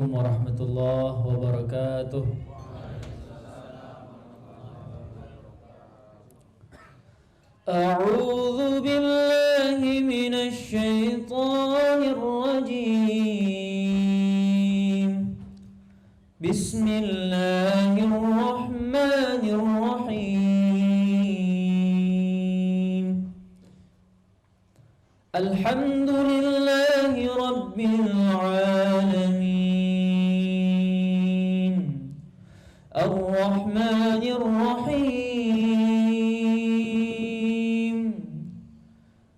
Assalamualaikum warahmatullahi wabarakatuh. A'udzu billahi minasy syaithanir rajim. Bismillahirrahmanirrahim. Alhamdulillahi rabbil alamin. Ar-Rahmanir Rahim.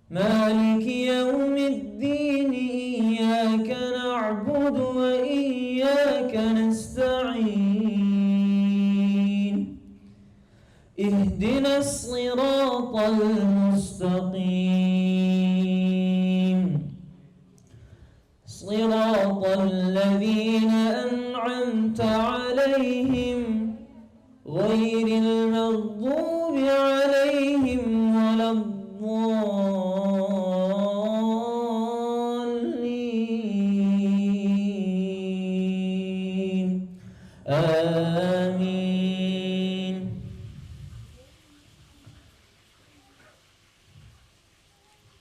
Maliki yaumiddin. Iyyaka na'budu wa iyyaka nasta'in. Ihdinas siratal mustaqim. Siratal ladzina an'amta 'alaihim ghairil maghdubi 'alaihim waladdallin. Amin.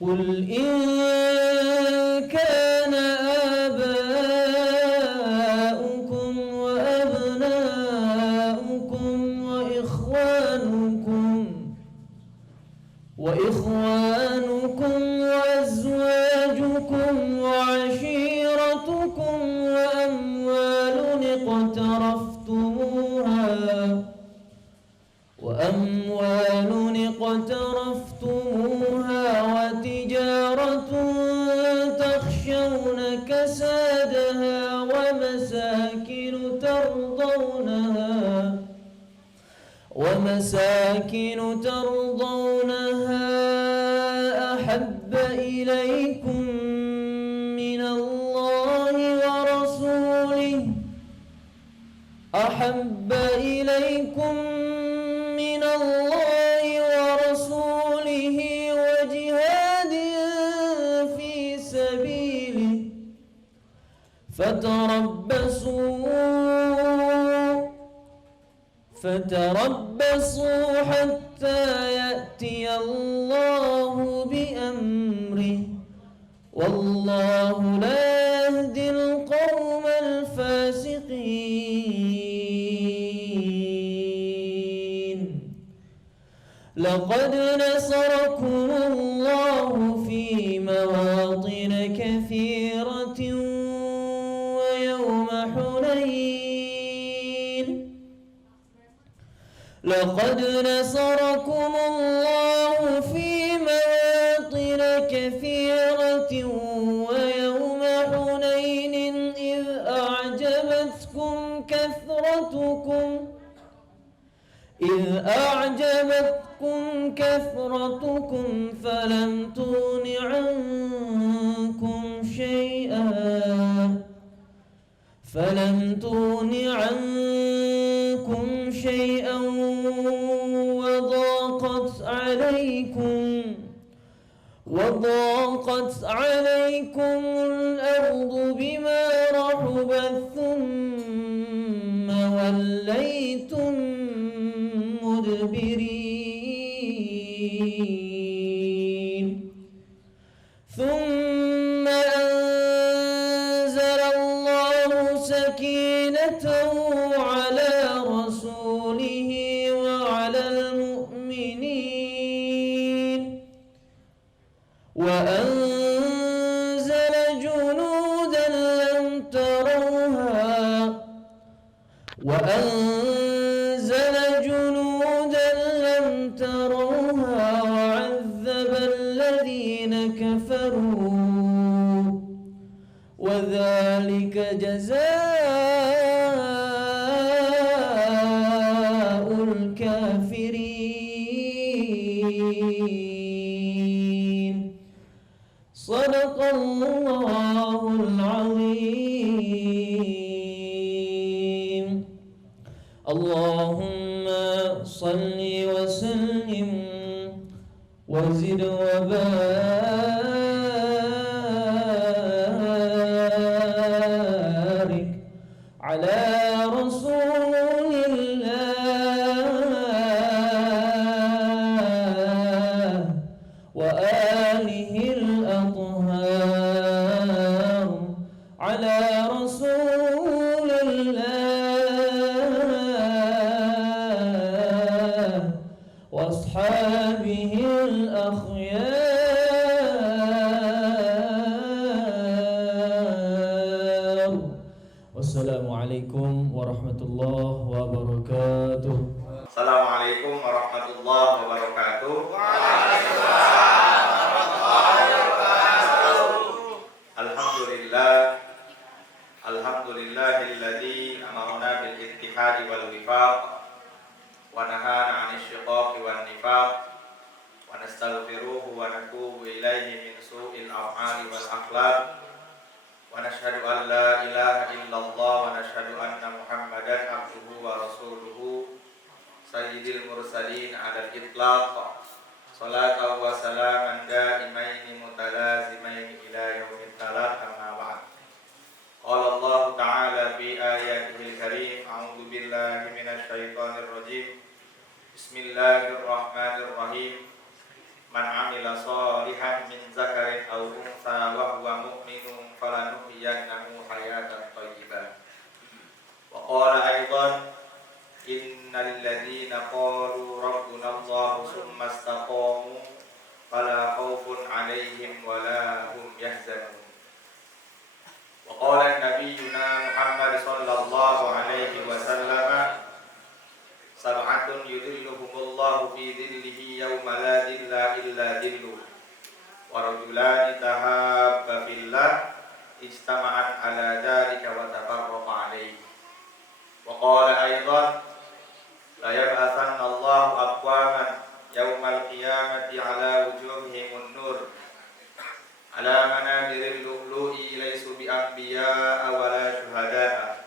Qul in kana aba'ukum wa abna'ukum wa ikhwanukum wa azwajukum wa 'ashiratukum wa amwalun اقترفتموها وتجارة تخشون كسادها ومساكن ترضونها أحب إليكم من الله ورسوله وجهاد في سبيله فتربصوا حتى يأتي الله بأمره والله لا يهدي القوم الفاسقين. لقد نصركم الله في مواطن كثيرة ويوم حنين. لقد نصركم الله في مواطن كثيرة ويوم حنين إذ أعجبتكم كثرتكم فلم تغن عنكم شيئا وضاقت عليكم الأرض بما رحبت ثم وليتم مدبرين. ثم أنزل الله سكينته على رسوله وعلى المؤمنين وأنزل جنودا لم تروها وعذب الذين كفروا وذلك جزاء الكافرين. صدق الله العظيم. اللهم صل وسلم وزد وبارك وأصحابه الأخيار. والسلام عليكم ورحمة الله وبركاته. Assalamualaikum warahmatullahi wabarakatuh. Alhamdulillahilladzi amarna bil ittihadi wal wifaq wa nahana 'anil shiqaqi wan nifaq wa nastaghfiruhu wa natubu ilaihi min su'il af'ali wal akhlaq wa nashhadu an la ilaha illallah wa nashhadu anna Muhammadan abduhu wa rasuluhu sayyidil mursalin 'alal itlaq salatan wa salaman da'imaini mutalazimaini ila yaumil talaq. Amma ba'd. Qala Allah Ta'ala fi ayatihil karim, a'udzu billahi minasy syaithanir rajim. Bismillahirrahmanirrahim. Man 'amila shalihan min zakarin aw untha wa huwa mu'minun falanuhyiyannahu hayatan thayyibah. Wa qala aidan, innal ladzina qalu rabbuna Allah tsumma istaqamu fala khaufun 'alaihim wa la hum yahzanun. Wa qala nabiyyuna Muhammad sallallahu alaihi wasallam, sab'atun yudhilluhumullahu fi dhillihi yawma la dhilla illa dhilluh, wa rajulani tahabba fillah ijtama'at ala dhalika wa tafarraqa alaihi. Wa qala aidan, la yab'athanna Allahu aqwaman yawmal qiyamati ala wujuhihimun nur ala manadiril lu'lu'i laysu bi anbiya'a wa la syuhada'a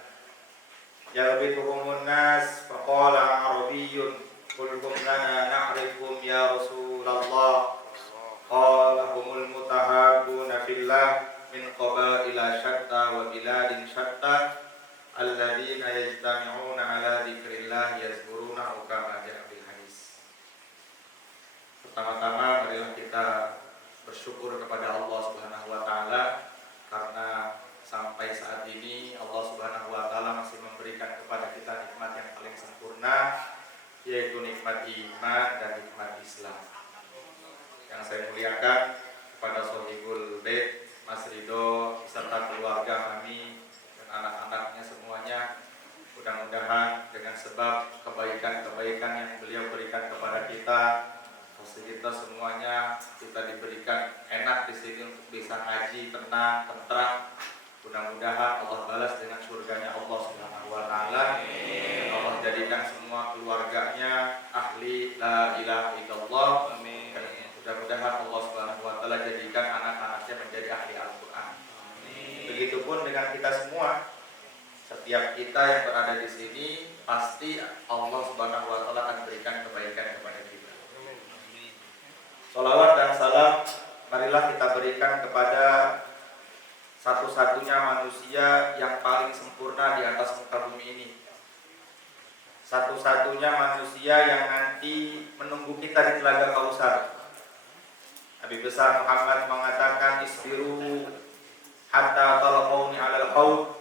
yarbituhumun nas faqala arabiyyun qul hum lana na'rifuhum ya Rasulullah qala humul mutahabbuna fillah min qabaila syatta wa biladin syatta alladzina yajtami'una ala dzikrillah yazkuruna kama ja'a fil hadis. Pertama-tama marilah kita bersyukur kepada Allah Subhanahu wa taala karena sampai saat ini Allah Subhanahu wa taala masih memberikan kepada kita nikmat yang paling sempurna, yaitu nikmat iman dan nikmat Islam. Yang saya muliakan kepada Sohibul Bait Mas Ridho beserta keluarga kami dan anak-anaknya semuanya, mudah-mudahan dengan sebab kebaikan-kebaikan yang beliau berikan kepada kita semuanya, kita diberikan enak di sini untuk bisa ngaji tenang, tentram. Mudah-mudahan Allah balas dengan surganya Allah Subhanahu wa taala. Allah jadikan semua keluarganya ahli la ilaha illallah. Amin. Mudah-mudahan Allah Subhanahu wa taala jadikan anak-anaknya menjadi ahli Al-Qur'an. Begitupun dengan kita semua. Setiap kita yang berada di sini pasti Allah Subhanahu wa taala akan berikan kebaikan kepada kita. Sholawat dan salam marilah kita berikan kepada satu-satunya manusia yang paling sempurna di atas muka bumi ini. Satu-satunya manusia yang nanti menunggu kita di Telaga Kausar. Nabi besar Muhammad mengatakan, isbiru hatta talaqawni 'alal haud.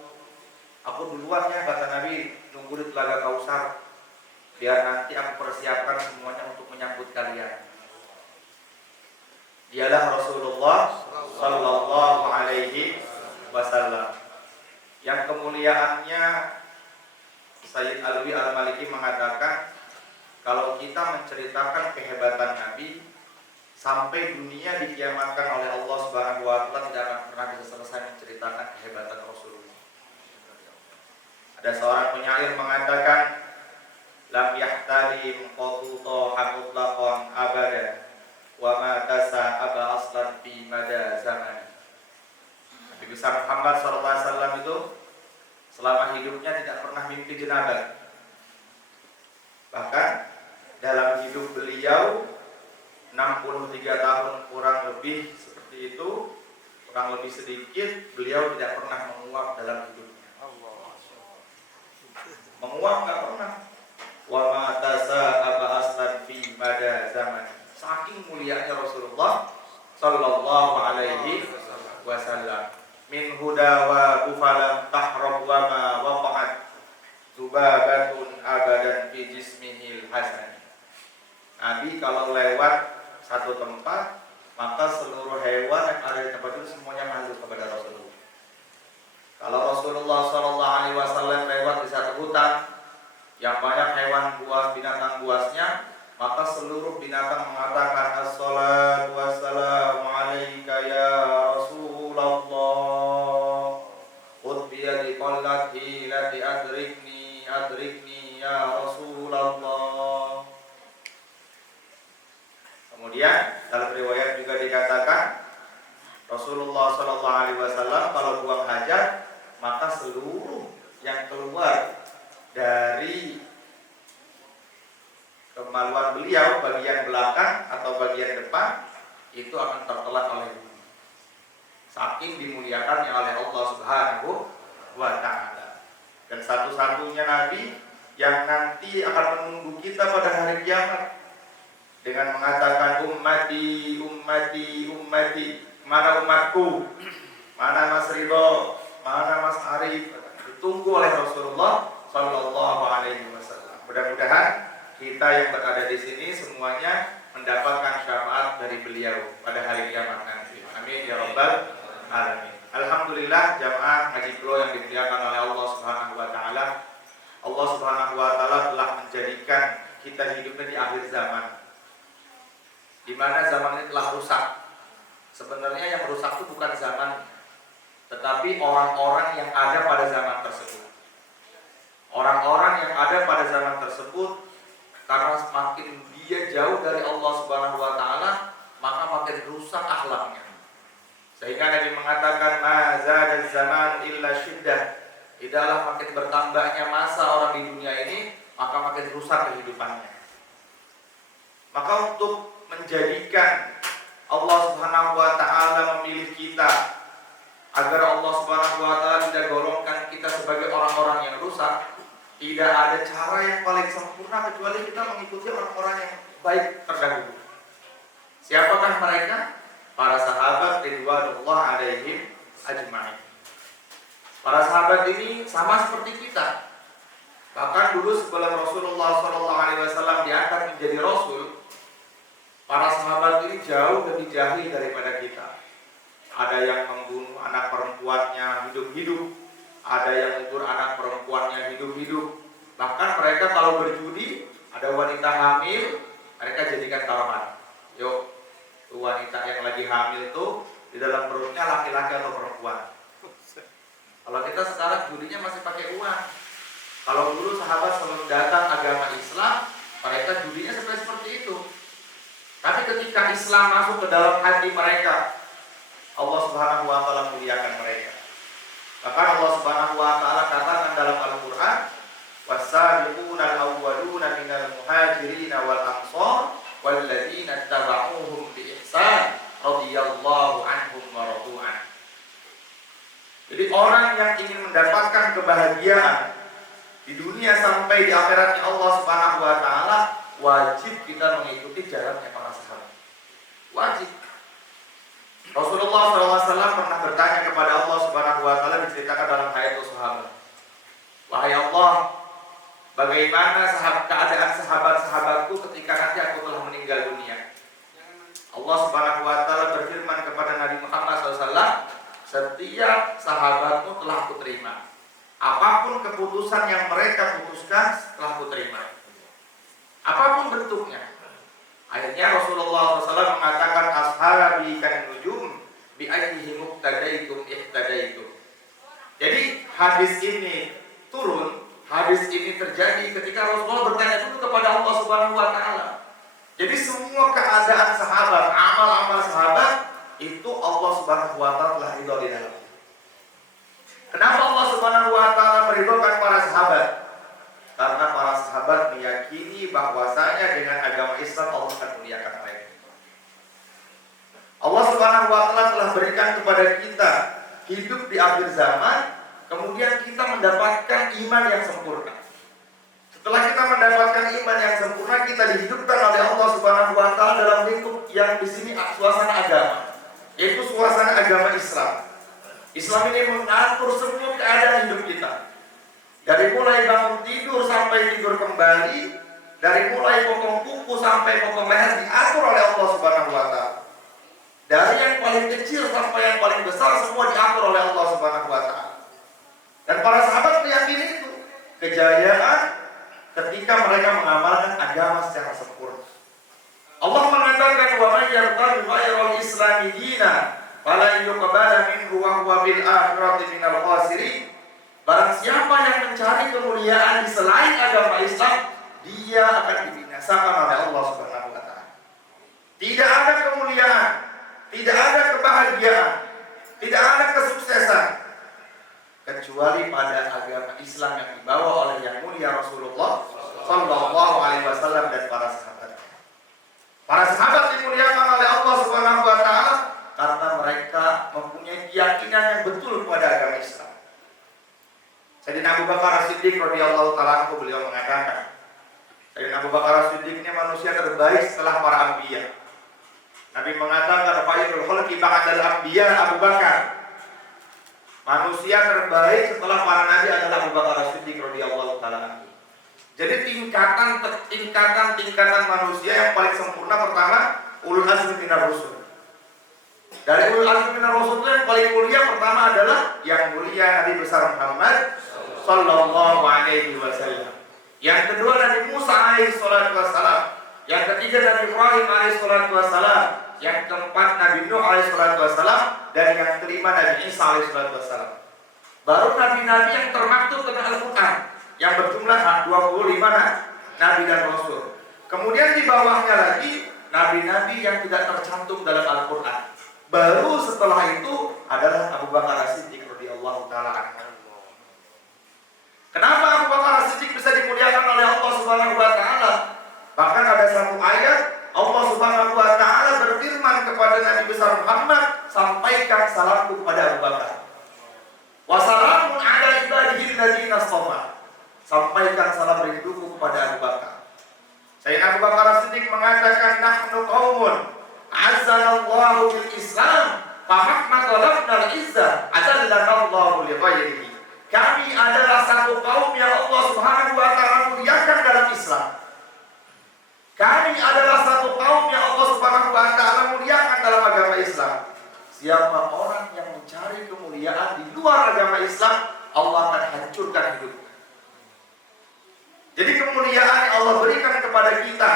Aku duluan ya, kata Nabi, nunggu di Telaga Kausar biar nanti aku persiapkan semuanya untuk menyambut kalian. Dialah Rasulullah sallallahu alaihi wasallam yang kemuliaannya Sayyid Alwi Al-Maliki mengatakan, kalau kita menceritakan kehebatan Nabi sampai dunia dikiamatkan oleh Allah Subhanahu wa taala tidak akan pernah bisa selesai menceritakan kehebatan Rasulullah. Ada seorang penyair mengatakan, lam yahtalim qatuta hamutlaqan abada wa ma tasa'aba aslan fi mada zaman. Nabi besar Muhammad SAW itu selama hidupnya tidak pernah mimpi jenabah. Bahkan dalam hidup beliau 63 tahun kurang lebih seperti itu, kurang lebih sedikit, beliau tidak pernah menguap dalam hidupnya. Menguap nggak pernah. Wa ma tasa'aba aslan fi mada zaman. Saking mulianya Rasulullah sallallahu alaihi wasallam. Min huda wa bufalam tahrab wa ma waqa'at zubabatun abadan fi jismihil hasan. Nabi satu tempat, maka seluruh hewan yang ada di tempat itu semuanya malu kepada Rasulullah. Kalau Rasulullah SAW lewat di satu hutan yang banyak hewan buas, binatang buasnya, maka seluruh binatang mengatakan assalatu wassalamu alaika ya Rasulullah. Qul biyadi qallati lati adrikni ya Rasulullah. Kemudian dalam riwayat juga dikatakan Rasulullah SAW kalau buang hajat, maka seluruh yang keluar dari kemaluan beliau, bagian belakang atau bagian depan, itu akan tertelan oleh bumi. Saking dimuliakannya oleh Allah Subhanahu wa Ta'ala. Dan satu-satunya Nabi yang nanti akan menunggu kita pada hari kiamat dengan mengatakan ummati, ummati, ummati. Mana umatku? Mana Mas Ridho? Mana Mas Arif? Ditunggu oleh Rasulullah Sallallahu Alaihi Wasallam. Mudah-mudahan kita yang berada di sini semuanya mendapatkan syafaat dari beliau pada hari kiamat nanti. Amin ya rabbal alamin. Alhamdulillah jamaah Ngaji Klo yang dimuliakan oleh Allah Subhanahu wa Ta'ala. Allah Subhanahu wa Ta'ala telah menjadikan kita hidupnya di akhir zaman, di mana zaman ini telah rusak. Sebenarnya yang rusak itu bukan zaman, tetapi orang-orang yang ada pada zaman tersebut. Orang-orang yang ada pada zaman tersebut, karena semakin dia jauh dari Allah Subhanahu wa Ta'ala, maka makin rusak akhlaknya. Sehingga Nabi mengatakan mazadaz zaman illa syiddah. Tidaklah makin bertambahnya masa orang di dunia ini, maka makin rusak kehidupannya. Maka untuk menjadikan Allah Subhanahu wa Ta'ala memilih kita agar Allah Subhanahu wa Ta'ala tidak golongkan kita sebagai orang-orang yang rusak, tidak ada cara yang paling sempurna kecuali kita mengikuti orang-orang yang baik terdahulu. Siapakah mereka? Para sahabat ridwanullah alaihim ajma'in. Para sahabat ini sama seperti kita. Bahkan dulu sebelum Rasulullah SAW diangkat menjadi Rasul, para sahabat ini jauh lebih jahil daripada kita. Ada yang membunuh anak perempuannya hidup-hidup, ada yang mengubur anak perempuannya hidup-hidup. Bahkan mereka kalau berjudi, ada wanita hamil, mereka jadikan taruhan. Yuk, tuh wanita yang lagi hamil tuh di dalam perutnya laki-laki atau perempuan. Kalau kita sekarang judinya masih pakai uang. Kalau dulu sahabat sebelum datang agama Islam, mereka judinya seperti itu. Tapi ketika Islam masuk ke dalam hati mereka, Allah Subhanahu wa Ta'ala muliakan mereka. Bahkan Allah Subhanahu wa Ta'ala katakan dalam Al-Qur'an, was-sabiqunal awwaluna minal muhajirin wal ansar walladzina tabauhum bi ihsan radhiyallahu anhum wa radu an. Jadi orang yang ingin mendapatkan kebahagiaan di dunia sampai di akhiratnya Allah Subhanahu wa Ta'ala, wajib kita mengikuti jalannya para sahabat. Wajib. Rasulullah SAW pernah bertanya kepada Allah Subhanahu wa Ta'ala, diceritakan dalam Hayatul Sahabat. Wahai Allah, bagaimana keadaan sahabat-sahabatku ketika nanti aku telah meninggal dunia? Allah Subhanahu wa Ta'ala berfirman kepada Nabi Muhammad SAW, setiap sahabatmu telah kuterima. Apapun keputusan yang mereka putuskan telah kuterima. Apapun bentuknya. Akhirnya Rasulullah SAW mengatakan ashabi kan nujum bi ayyihi muqtadaitum ihtadaitum. Jadi hadis ini turun, hadis ini terjadi ketika Rasulullah bertanya dulu kepada Allah Subhanahu wa Ta'ala. Jadi semua keadaan sahabat, amal-amal sahabat itu Allah Subhanahu wa Ta'ala telah ridha di dalamnya. Kenapa Allah Subhanahu wa Ta'ala meridhokan para sahabat? Karena para sahabat meyakini bahwasanya dengan agama Islam Allah akan muliakan mereka. Allah Subhanahu wa Ta'ala telah berikan kepada kita hidup di akhir zaman, kemudian kita mendapatkan iman yang sempurna. Setelah kita mendapatkan iman yang sempurna, kita dihidupkan oleh Allah Subhanahu wa Ta'ala dalam lingkup yang di sini suasana agama, yaitu suasana agama Islam. Islam ini mengatur semua keadaan hidup kita. Dari mulai bangun tidur sampai tidur kembali, dari mulai potong kuku sampai potong leher diatur oleh Allah Subhanahu wa taala. Dari yang paling kecil sampai yang paling besar semua diatur oleh Allah Subhanahu wa taala. Dan para sahabat meyakini itu kejayaan ketika mereka mengamalkan agama secara sempurna. Allah mengatakan wa may yartadi ghairal islami dinan fala yuqbala minhu wa huwa bil akhirati minal khasirin. Barang siapa yang mencari kemuliaan di selain agama Islam, dia akan dibinasakan oleh Allah Subhanahu wa taala. Tidak ada kemuliaan, tidak ada kebahagiaan, tidak ada kesuksesan kecuali pada agama Islam yang dibawa oleh yang mulia Rasulullah sallallahu alaihi wasallam dan para sahabat. Para sahabat dimuliakan oleh Allah Subhanahu wa taala karena mereka mempunyai keyakinan yang betul kepada agama Islam. Sayyidina Abu Bakar As-Siddiq radhiyallahu taala anhu beliau mengatakan, Sayyidina Abu Bakar As-Siddiq ini manusia terbaik setelah para anbiya. Nabi mengatakan khairul khalqi ba'dal anbiya Abu Bakar. Manusia terbaik setelah para nabi adalah Abu Bakar As-Siddiq radhiyallahu taala anhu. Jadi tingkatan manusia yang paling sempurna pertama ulul azmi minar rusul. Dari ulul azmi minar rusul itu yang paling mulia pertama adalah yang mulia Nabi besar Muhammad sallallahu alaihi wasallam. Yang kedua Nabi Musa alaihi salatu wasallam. Yang ketiga Nabi Ibrahim alaihi salatu wasallam. Yang keempat Nabi Nuh alaihi salatu wasallam. Dan yang kelima Nabi Isa alaihi salatu wasallam. Baru nabi-nabi yang termaktub dalam Al-Quran yang berjumlah 25 nabi dan rasul. Kemudian di bawahnya lagi nabi-nabi yang tidak tercantum dalam Al-Quran. Baru setelah itu adalah Abu Bakar As-Siddiq radhiyallahu taala anhu. Kenapa Abu Bakar As-Siddiq bisa dimuliakan oleh Allah Subhanahu wa taala? Bahkan ada satu ayat Allah Subhanahu wa taala berfirman kepada Nabi besar Muhammad, sampaikan salamku kepada Abu Bakar. Wa salamun ala ibadihi alladziina istafa. Sampaikan salam rinduku kepada Abu Bakar. Sayyidina Abu Bakar As-Siddiq mengatakan nahnu qaumun azzanallahu bil Islam fa mahma talabna al-izzah adallanallahu li ghairihi. Kami adalah satu kaum yang Allah Subhanahu wa taala muliakan dalam Islam. Kami adalah satu kaum yang Allah Subhanahu wa taala muliakan dalam agama Islam. Siapa orang yang mencari kemuliaan di luar agama Islam, Allah akan hancurkan hidupnya. Jadi kemuliaan yang Allah berikan kepada kita,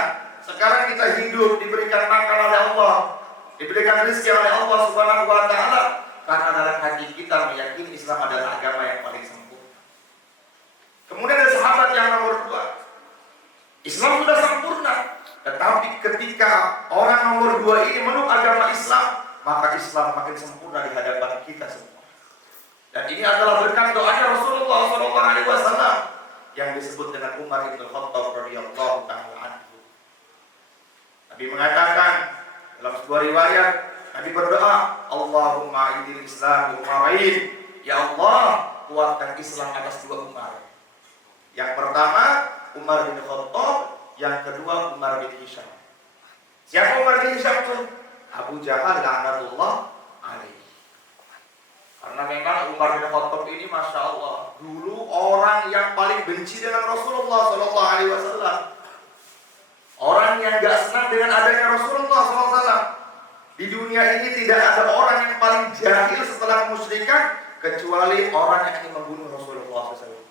sekarang kita hidup diberikan makan oleh Allah, diberikan rezeki oleh Allah Subhanahu wa taala, karena dalam hati kita meyakini Islam adalah agama yang paling sempurna. Kemudian ada sahabat yang nomor 2. Islam sudah sempurna, tetapi ketika orang nomor 2 ini meluk agama Islam, maka Islam makin sempurna di hadapan kita semua. Dan ini adalah berkat doanya Rasulullah SAW yang disebut dengan Umar bin Khattab radhiyallahu taala anhu. Nabi mengatakan dalam sebuah riwayat, Nabi berdoa, Allahumma idil Islam Umarain. Ya Allah, kuatkan Islam atas 2 Umar. Yang pertama Umar bin Khattab, yang kedua Umar bin Hisham. Siapa Umar bin Hisham itu? Abu Jahal la'natullah alaihi. Karena memang Umar bin Khattab ini Masya Allah, dulu orang yang paling benci dengan Rasulullah sallallahu alaihi wasallam. Orang yang gak senang dengan adanya Rasulullah SAW. Di dunia ini tidak ada orang yang paling jahil setelah kemusyrikan kecuali orang yang ingin membunuh Rasulullah SAW.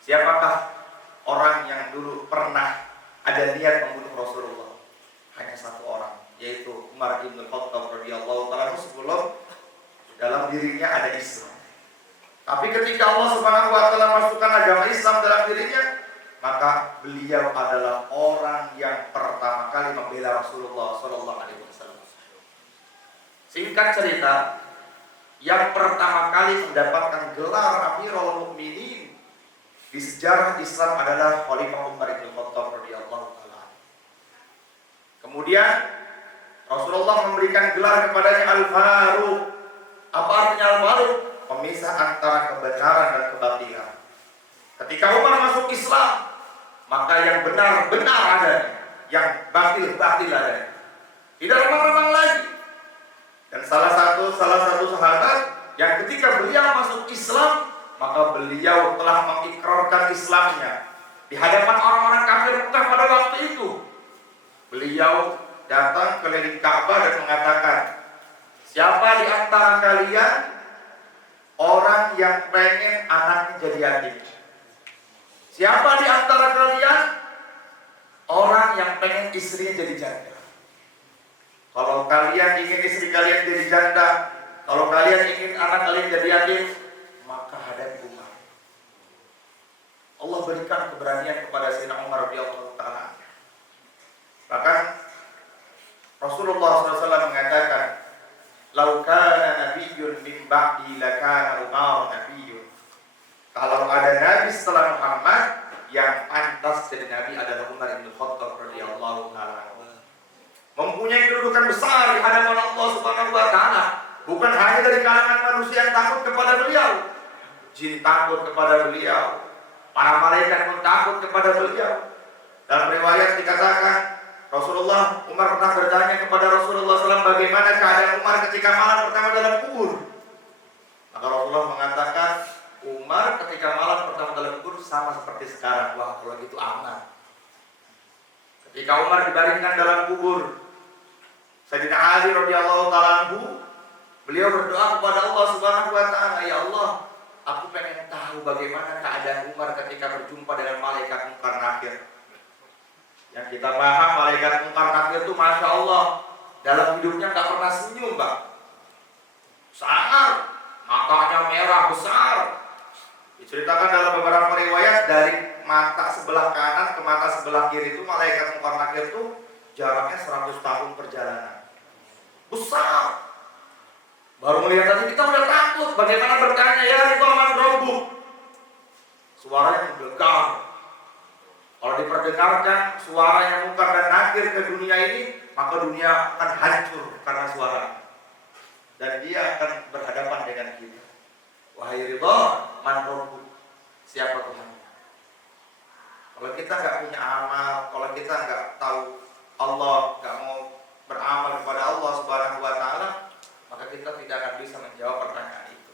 Siapakah orang yang dulu pernah ada niat membunuh Rasulullah? Hanya satu orang, yaitu Umar bin Khattab radhiyallahu taala sebelum dalam dirinya ada Islam. Tapi ketika Allah Subhanahu wa taala masukkan agama Islam dalam dirinya, maka beliau adalah orang yang pertama kali membela Rasulullah sallallahu alaihi wasallam. Singkat cerita, yang pertama kali mendapatkan gelar Amirul Mukminin di sejarah Islam adalah Khalifah Umar bin Khattab radhiyallahu taala. Kemudian Rasulullah memberikan gelar kepadanya Al-Faruq. Apa artinya Al-Faruq? Pemisah antara kebenaran dan kebatilan. Ketika Umar masuk Islam, maka yang benar benar ada, yang batil ada. Tidak remang-remang lagi. Dan salah satu sahabat yang ketika beliau masuk Islam, maka beliau telah mengikrarkan Islamnya. di hadapan orang-orang kafir Mekah pada waktu itu. Beliau datang keliling Ka'bah dan mengatakan, siapa di antara kalian orang yang pengen anaknya jadi yatim? Siapa di antara kalian orang yang pengen istrinya jadi janda? Kalau kalian ingin istri kalian jadi janda, kalau kalian ingin anak kalian jadi yatim, maka hadapi Umar. Allah berikan keberanian kepada Sayyidina Umar radhiyallahu ta'ala. Bahkan Rasulullah SAW mengatakan, "Lau kana nabiyyun min ba'di lakana Umar nabiyyun." Kalau ada nabi setelah Muhammad, yang pantas jadi nabi adalah Umar bin Khattab radhiyallahu ta'ala. Mempunyai kedudukan besar di hadapan Allah Subhanahu wa taala, bukan hanya dari kalangan manusia yang takut kepada beliau. Jin takut kepada beliau, para malaikat pun takut kepada beliau. Dalam riwayat dikatakan, Umar pernah bertanya kepada Rasulullah SAW bagaimana keadaan Umar ketika malam pertama dalam kubur. Maka Rasulullah mengatakan, Umar ketika malam pertama dalam kubur sama seperti sekarang. Wah, kalau gitu aman. Ketika Umar dibaringkan dalam kubur, Sayyidina Ali radhiyallahu ta'ala anhu, beliau berdoa kepada Allah Subhanahu wa taala, ya Allah, aku pengen tahu bagaimana keadaan Umar ketika berjumpa dengan malaikat Munkar Nakir. Yang kita paham malaikat Munkar Nakir itu Masya Allah, dalam hidupnya gak pernah senyum, Mbak. Sangar, matanya merah besar. Diceritakan dalam beberapa riwayat, dari mata sebelah kanan ke mata sebelah kiri itu malaikat Munkar Nakir itu jaraknya 100 tahun perjalanan. Besar. Baru melihat tadi kita udah takut. Bagaimana bertanya, ya Ridho man Rabbuk? Suaranya menggelegar. Kalau diperdengarkan suaranya Munkar dan Nakir ke dunia ini, maka dunia akan hancur karena suara. Dan dia akan berhadapan dengan kita. Wahai Ridho man Rabbuk, siapa Tuhannya? Kalau kita nggak punya amal, kalau kita nggak tahu Allah, nggak mau beramal kepada Allah Subhanahu wa taala, maka kita tidak akan bisa menjawab pertanyaan itu.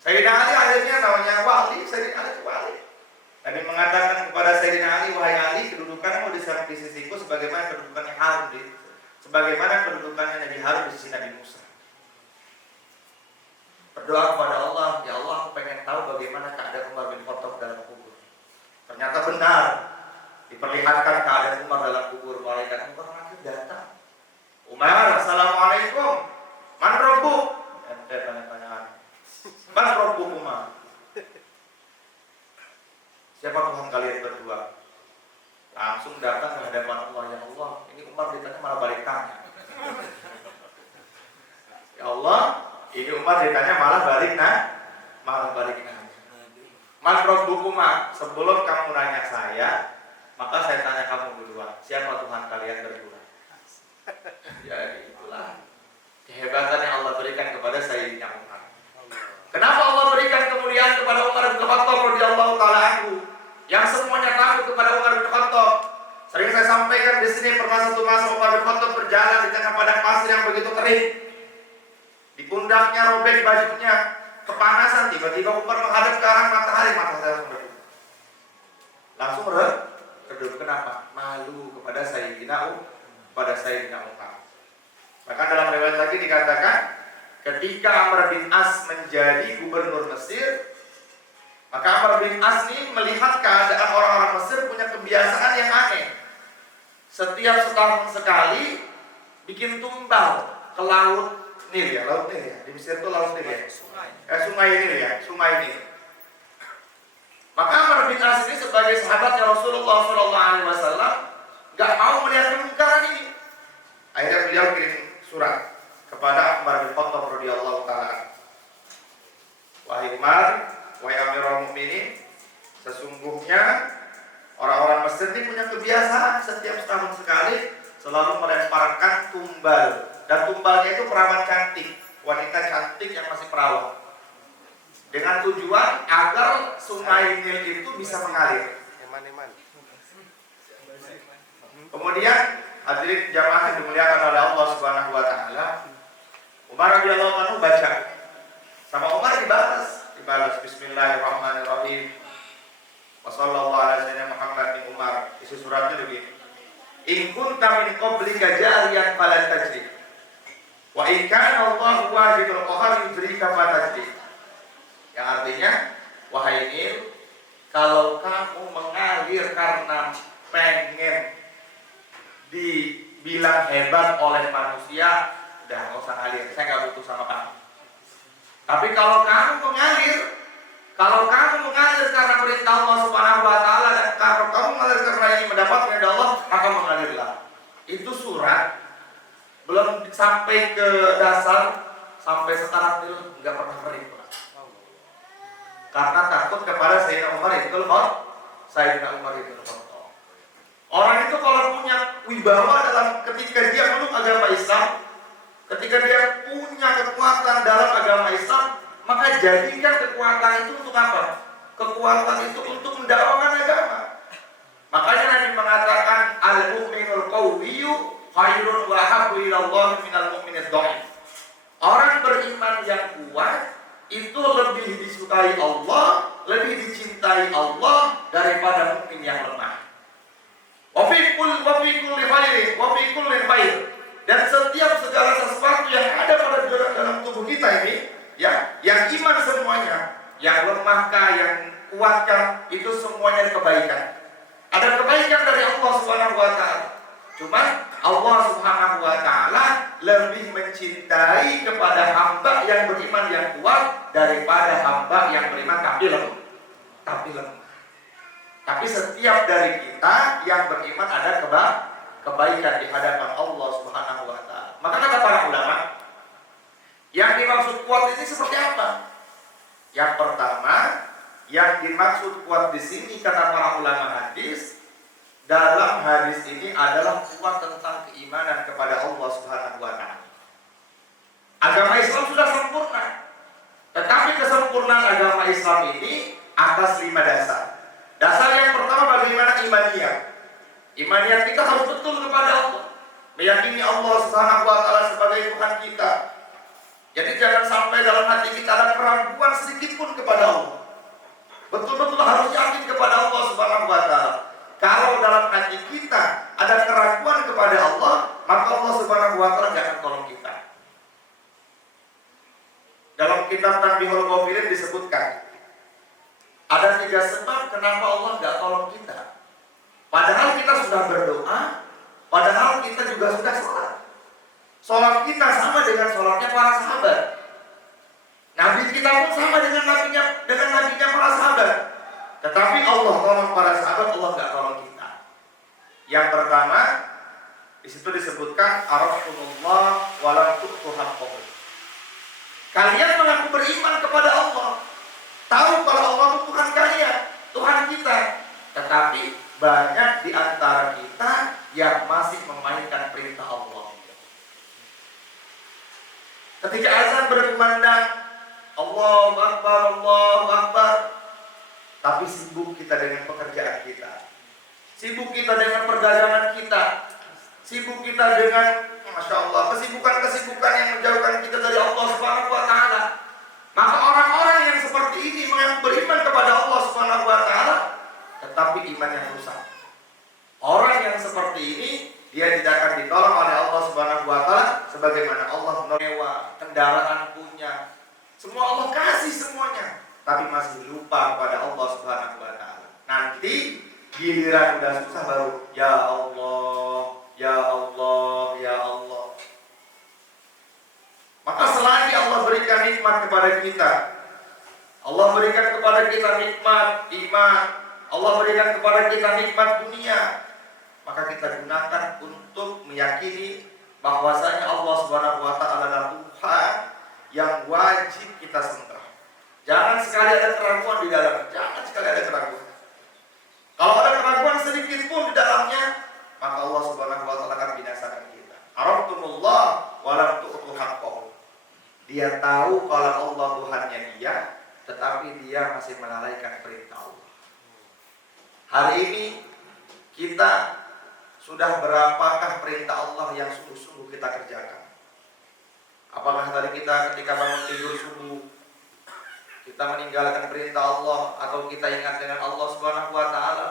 Sayyidina Ali akhirnya namanya wali, Sayyidina Ali wali. Nabi mengatakan kepada Sayyidina Ali, wahai Ali, kedudukanmu di sisiku sebagaimana kedudukannya Harun, sebagaimana kedudukannya Nabi Harun di sisi Nabi Musa. Berdoa kepada Allah, ya Allah, aku pengen tahu bagaimana keadaan Umar bin Khattab dalam kubur. Ternyata benar, diperlihatkan keadaan Umar dalam kubur. Malaikat Munkar Nakir datang. Umar, assalamualaikum. Man Rabbuk? Ente tanya-tanyaan. Man Rabbuk Umar? Siapa Tuhan kalian berdua? Langsung datang ke hadapan Allah. Ya Allah, ini Umar ditanya malah balik tanya. Ya Allah, ini Umar ditanya malah balik nanya. Man Rabbuk Umar? Sebelum kamu nanya saya, maka saya tanya kamu duluan. Siapa Tuhan kalian berdua? Ya itulah kehebatan yang Allah berikan kepada Sayyidina Umar. Kenapa Allah berikan kemuliaan kepada Umar bin Khattab radhiyallahu ta'ala anhu, yang semuanya takut kepada Umar bin Khattab? Sering saya sampaikan di sini, pernah satu masa Umar bin Khattab berjalan di tengah padang pasir yang begitu kering. Di pundaknya robek bajunya, kepanasan. Tiba-tiba Umar menghadap ke arah matahari, mata saya langsung redup. Kenapa? Malu kepada Sayyidina Umar. Bahkan dalam riwayat lagi dikatakan, ketika Amr bin As menjadi gubernur Mesir, maka Amr bin As ini melihat keadaan orang-orang Mesir punya kebiasaan yang aneh. Setiap setahun sekali bikin tumbal ke laut Nil ya. Di Mesir itu laut Nil ya. Sungai Nil. Maka Amr bin As ini sebagai sahabatnya Rasulullah SAW gak mau melihat kemungkaran ini. Akhirnya beliau kirim surat kepada Umar bin Khattab radhiyallahu ta'ala. Wahai Umar, wahai Amirul Mukminin, sesungguhnya orang-orang Mesir ini punya kebiasaan setiap setahun sekali selalu melemparkan tumbal. Dan tumbalnya itu perawan cantik, wanita cantik yang masih perawan, dengan tujuan agar sungai Nil itu bisa mengalir. Kemudian hadirin jamaah yang dimuliakan oleh Allah Subhanahu wa taala, Umar radhiyallahu anhu baca. Sama Umar dibalas Bismillahirrahmanirrahim. Wassallallahu ala sayyidina Muhammad bin Umar. Isi suratnya begini. In kunta min qablika jariyan fala tajri. Wa in kana Allah wahidul qahar yudrika fatajri. Yang artinya, wahai Nil, kalau kamu mengalir karena pengen dibilang hebat oleh manusia, udah nggak usah ngalir, saya nggak butuh sama kamu. Tapi kalau kamu mengalir karena perintah Allah Subhanahu Wa Taala, dan kalau kamu mengalir karena ingin mendapatkan dari Allah, maka mengalirlah. Itu surat belum sampai ke dasar, sampai sekarang itu nggak pernah kering, karena takut kepada Sayyidina Umar ibn Khattab. Orang itu kalau punya wibawa dalam ketika dia meluk agama Islam, ketika dia punya kekuatan dalam agama Islam, maka jadikan kekuatan itu untuk apa? Kekuatan itu untuk mendakwakan agama. Makanya Nabi mengatakan al-mu'minul qawiyyu khairun wa habbu ila Allah minal mu'minid dhaif. Orang beriman yang kuat itu lebih disukai Allah, lebih dicintai Allah daripada mukmin yang lemah. Wa fi kulli khair. Dan setiap segala sesuatu yang ada pada dalam tubuh kita ini, ya, yang iman semuanya, yang lemahkah, yang kuatkah, itu semuanya kebaikan. Ada kebaikan dari Allah Subhanahu Wa Taala. Cuma Allah Subhanahu Wa Taala lebih mencintai kepada hamba yang beriman yang kuat daripada hamba yang beriman tapi lemah. Tapi setiap dari kita yang beriman ada kebaikan di hadapan Allah Subhanahu Wa Taala. Maka kata para ulama, yang dimaksud kuat ini seperti apa? Yang pertama, yang dimaksud kuat di sini kata para ulama hadis, dalam hadis ini adalah kuat tentang keimanan kepada Allah Subhanahu Wa Taala. Agama Islam sudah sempurna, tetapi kesempurnaan agama Islam ini atas 5 dasar. Dasar yang pertama bagaimana imaniyah. Imaniyah kita harus betul kepada Allah, meyakini Allah Subhanahu Wa Taala sebagai Tuhan kita. Jadi jangan sampai dalam hati kita ada keraguan sedikit pun kepada Allah. Betul-betul harus yakin kepada Allah Subhanahu Wa Taala. Kalau dalam hati kita ada keraguan kepada Allah, maka Allah Subhanahu Wa Taala tidak akan tolong kita. Dalam kitab Tanbihul Ghafilin disebutkan ada 3 sebab kenapa Allah nggak tolong kita. Padahal kita sudah berdoa, padahal kita juga sudah sholat. Sholat kita sama dengan sholatnya para sahabat. Nabi kita pun sama dengan nabinya para sahabat. Tetapi Allah tolong para sahabat, Allah nggak tolong kita. Yang pertama, di situ disebutkan arafumullah walam tu'tu haqqahu. Kalian mengaku beriman kepada Allah, tahu kalau Allah itu Tuhan kalian, Tuhan kita, tetapi banyak di antara kita yang masih memainkan perintah Allah. Ketika azan berkumandang, Allahu Akbar, Allahu Akbar, tapi sibuk kita dengan pekerjaan kita, sibuk kita dengan perdagangan kita, sibuk kita dengan, Masya Allah, kesibukan-kesibukan yang menjauhkan kita dari Allah Subhanahu Wa Taala. Maka orang-orang yang seperti ini mengaku beriman kepada Allah Subhanahu Wa Taala, tetapi imannya rusak. Orang yang seperti ini, dia tidak akan ditolong oleh Allah Subhanahu Wa Taala, sebagaimana Allah mewah, kendaraan punya, semua Allah kasih semuanya, tapi masih lupa kepada Allah Subhanahu Wa Taala. Nanti giliran udah susah baru, ya Allah, ya Allah, ya Allah. Maka selagi Allah berikan nikmat kepada kita, Allah berikan kepada kita nikmat iman, Allah berikan kepada kita nikmat dunia, maka kita gunakan untuk meyakini bahwasanya Allah Subhanahu Wa Taala adalah Tuhan yang wajib kita sembah. Jangan sekali ada keraguan di dalamnya, jangan sekali ada keraguan. Kalau ada keraguan sedikit pun di dalamnya, maka Allah Subhanahu Wa Taala akan binasakan kita. Araftumullah wa lam tu'tu haqqahu. Dia tahu kalau Allah Tuhannya dia, tetapi dia masih melalaikan perintah Allah. Hari ini kita sudah berapakah perintah Allah yang sungguh-sungguh kita kerjakan? Apakah tadi kita ketika bangun tidur subuh, kita meninggalkan perintah Allah, atau kita ingat dengan Allah Subhanahu wa taala,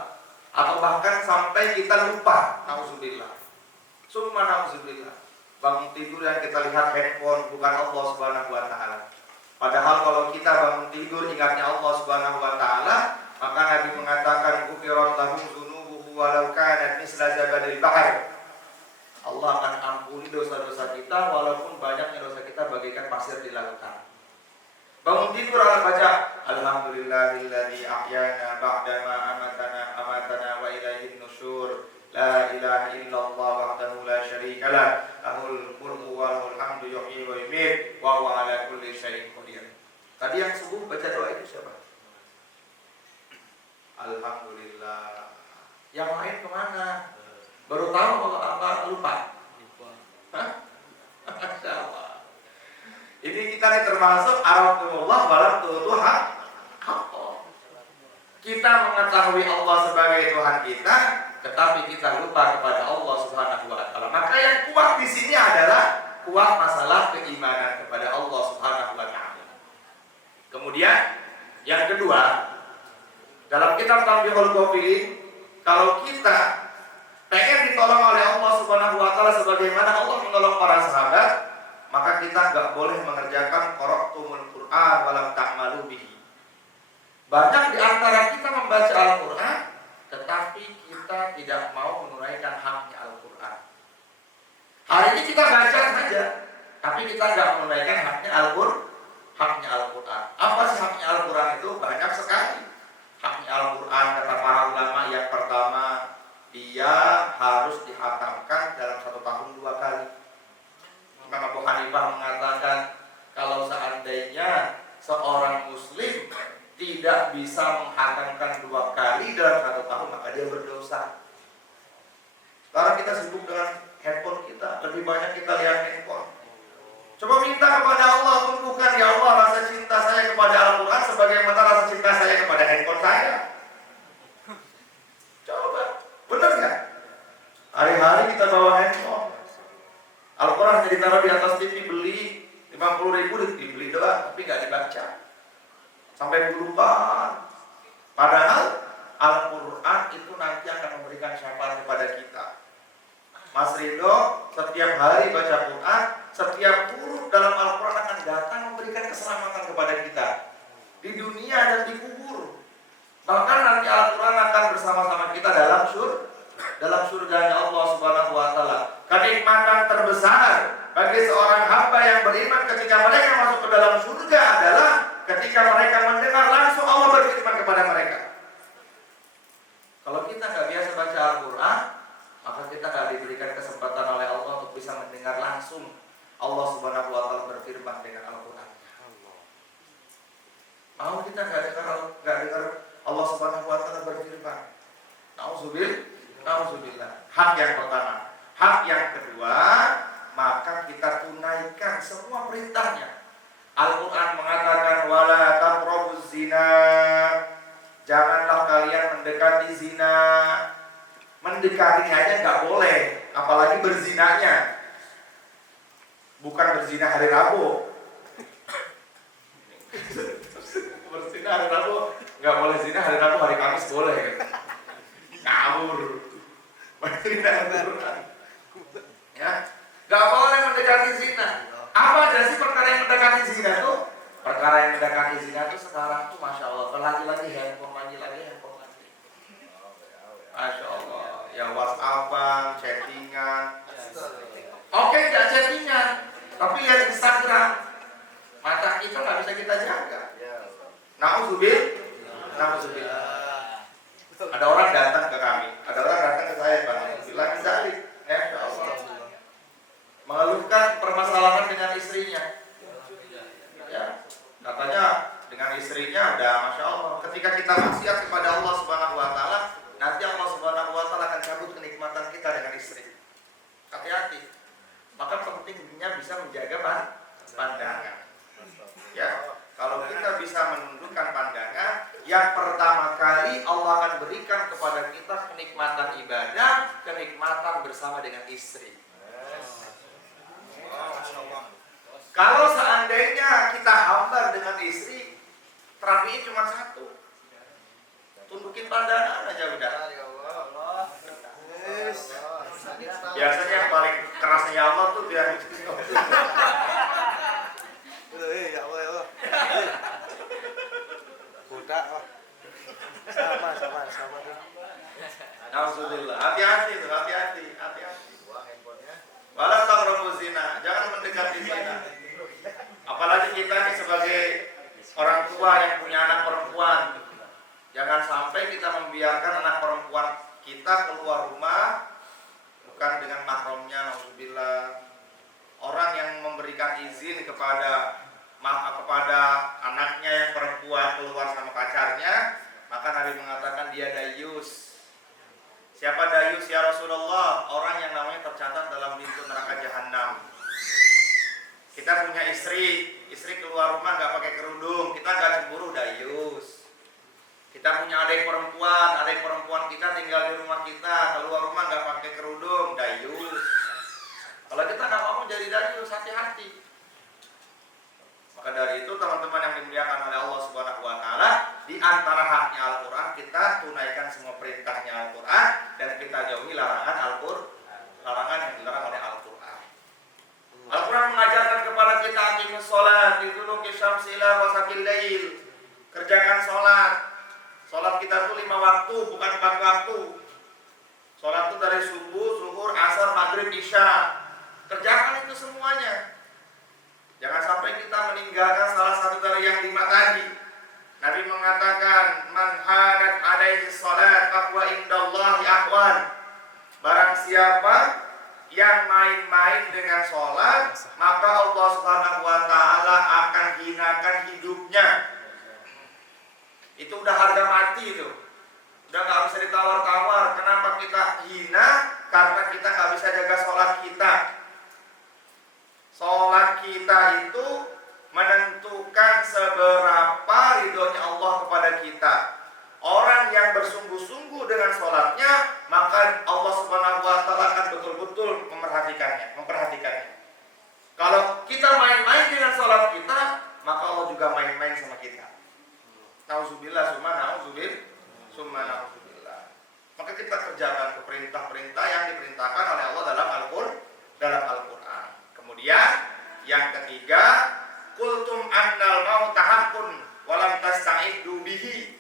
atau bahkan sampai kita lupa, nauzubillah. Summa nauzubillah. Bangun tidur yang kita lihat handphone bukan Allah Subhanahu wa taala. Padahal kalau kita bangun tidur ingatnya Allah Subhanahu wa taala, maka Nabi mengatakan ghufirat lahum dzunubuhu walau kanat misla zabadil bahr. Allah akan ampuni dosa-dosa kita walaupun banyaknya dosa kita bagaikan pasir di lautan. Bangun tidur baca alhamdulillahilladzi ahyana ba'dama amatana wa ilaihin nusyur. La ilaha illallah wahdahu la syarikalah lahul mulku wa lahul hamdu yuhyi wa yumiit wa huwa ala kulli syai'in qadir. Tadi yang subuh baca doa itu siapa? Alhamdulillah. Yang lain kemana? Baru tahu kalau apa lupa. Hah? Masya Allah. Ini kita nih termasuk arakumullah walam tuhan. Kita mengetahui Allah sebagai Tuhan kita, tetapi kita lupa kepada Allah Subhanahu wa taala. Maka yang kuat di sini adalah kuat masalah keimanan kepada Allah Subhanahu wa taala. Kemudian yang kedua, dalam kitab Tanbihul Ghafilin, kalau kita pengen ditolong oleh Allah Subhanahu wa taala sebagaimana Allah menolong para sahabat, maka kita enggak boleh mengerjakan qara'tumul Qur'an walam ta'malu bihi. Banyak di antara kita membaca Al-Qur'an tetapi kita tidak mau menunaikan haknya Al-Qur'an. Hari ini kita baca saja, tapi kita enggak menunaikan haknya Al-Qur'an. Apa sih haknya Al-Qur'an itu? Banyak sekali. Haknya Al-Qur'an kata para ulama, yang pertama, dia harus dihatamkan dalam 1 tahun 2 kali. Imam Abu Hanifah mengatakan kalau seandainya seorang muslim tidak bisa menghatamkan 2 kali dalam 1 tahun, maka dia berdosa. Sekarang kita sibuk dengan handphone kita, lebih banyak kita lihat handphone. Coba minta kepada Allah, tumbuhkan ya Allah rasa cinta saya kepada Al-Quran sebagaimana rasa cinta saya kepada handphone saya. Coba, benar nggak? Hari-hari kita bawa handphone. Al-Quran hanya ditaruh di atas TV, beli 50.000 dibeli doang, tapi nggak dibaca. Sampai bulukan. Padahal Al-Quran itu nanti akan memberikan syafaat kepada kita. Mas Ridho setiap hari baca Quran, setiap huruf dalam Al-Quran akan datang memberikan keselamatan kepada kita di dunia dan di kubur. Bahkan nanti Al-Quran akan bersama-sama kita dalam surganya Allah Subhanahu wa taala. Kenikmatan terbesar bagi seorang hamba yang beriman ketika mereka masuk ke dalam surga adalah ketika mereka mendengar langsung Allah berfirman kepada mereka. Kalau kita nggak biasa baca Al-Quran, maka kita nggak diberikan kesempatan oleh Allah untuk bisa mendengar langsung Allah Subhanahu wa taala berfirman dengan Al-Quran. Mau kita nggak dengar Allah Subhanahu wa taala berfirman. Nauzubillah. Hak yang pertama. Hak yang kedua, maka kita tunaikan semua perintahnya. Al-Quran mengatakan wala taqrabuz zina. Janganlah kalian mendekati zina. Mendekatinya aja nggak boleh, apalagi berzinanya. Bukan berzina hari Rabu. Berzina hari Rabu nggak boleh, zina hari Rabu, hari Kamis boleh. Ngawur. Berzina Al-Quran. Ya, nggak boleh mendekati zina. Apa aja sih perkara yang mendekati zina tuh? Perkara yang mendekati zina tuh sekarang tuh masya Allah, lagi handphone. Masya Allah, ya WhatsApp-an, chattingan. Oke, nggak chattingan, tapi lihat Instagram. Mata kita nggak bisa kita jaga. Nauzubillah. Ada orang datang ke kami, ada orang datang ke saya, Bang, bilang Zalik, Masya Allah, mengeluhkan permasalahan dengan istrinya. Ya, katanya dengan istrinya ada, Masya Allah, ketika kita maksiat kepada Allah Subhanahu wa taala, nanti Allah Subhanahu wa taala akan cabut kenikmatan kita dengan istri. Hati-hati. Maka pentingnya bisa menjaga pandangan. Ya, kalau kita bisa menundukkan pandangan, yang pertama kali Allah akan berikan kepada kita kenikmatan ibadah, kenikmatan bersama dengan istri. Kalau seandainya kita hambar dengan istri, terapinya cuma satu. Tundukin pandangan aja udah. Biasanya yang paling kerasnya ya Allah tuh dia. Ya Allah, ya Allah. Kuda, sama tuh. Alhamdulillah. Hati-hati tuh, hati-hati. Wala taqrabu zina, jangan mendekati zina. Apalagi kita nih sebagai orang tua yang punya anak perempuan, jangan sampai kita membiarkan anak perempuan kita keluar rumah bukan dengan mahramnya. Alhamdulillah. Orang yang memberikan izin kepada anaknya yang perempuan keluar sama pacarnya, maka Nabi mengatakan dia dayus. Siapa dayus ya Rasulullah? Orang yang namanya tercatat dalam pintu neraka jahanam. Kita punya istri keluar rumah nggak pakai kerudung, kita nggak cemburu, dayus. Kita punya adik perempuan kita tinggal di rumah kita, keluar rumah nggak pakai kerudung, dayus. Kalau kita nggak mau jadi dayus, hati-hati. Maka dari itu teman-teman yang dimuliakan oleh Allah Subhanahu wa taala, di antara haknya Al-Qur'an kita tunaikan semua perintahnya Al-Qur'an dan kita jauhi larangan yang dilarang oleh Al-Qur'an. Al-Qur'an mengajarkan kepada kita aqimus shalah liduluki syamsi ila ghasaqil lail. Kerjakan salat. Salat kita tuh 5 waktu, bukan 4 waktu. Salat itu dari subuh, zuhur, asar, maghrib, isya. Kerjakan itu semuanya. Jangan sampai kita meninggalkan salah satu dari yang 5 tadi. Nabi mengatakan, man hanat alaihi salat faqwa indallahi ahwan. Barang siapa yang main-main dengan salat, maka Allah Subhanahu wa taala akan hinakan hidupnya. Itu udah harga mati itu. Udah nggak bisa ditawar-tawar. Kenapa kita hina? Karena kita nggak bisa jaga salat kita. Salat kita itu menentukan seberapa ridhonya Allah kepada kita. Orang yang bersungguh-sungguh dengan salatnya, maka Allah Subhanahu wa taala akan betul-betul memperhatikannya. Kalau kita main-main dengan salat kita, maka Allah juga main-main sama kita. Nauzubillah summa nauzubillah. Maka kita kerjakan perintah-perintah yang diperintahkan oleh Allah dalam Al-Qur'an. Kemudian yang ketiga, qultum annal mauta haqqun wa lam tasta'iddu bihi.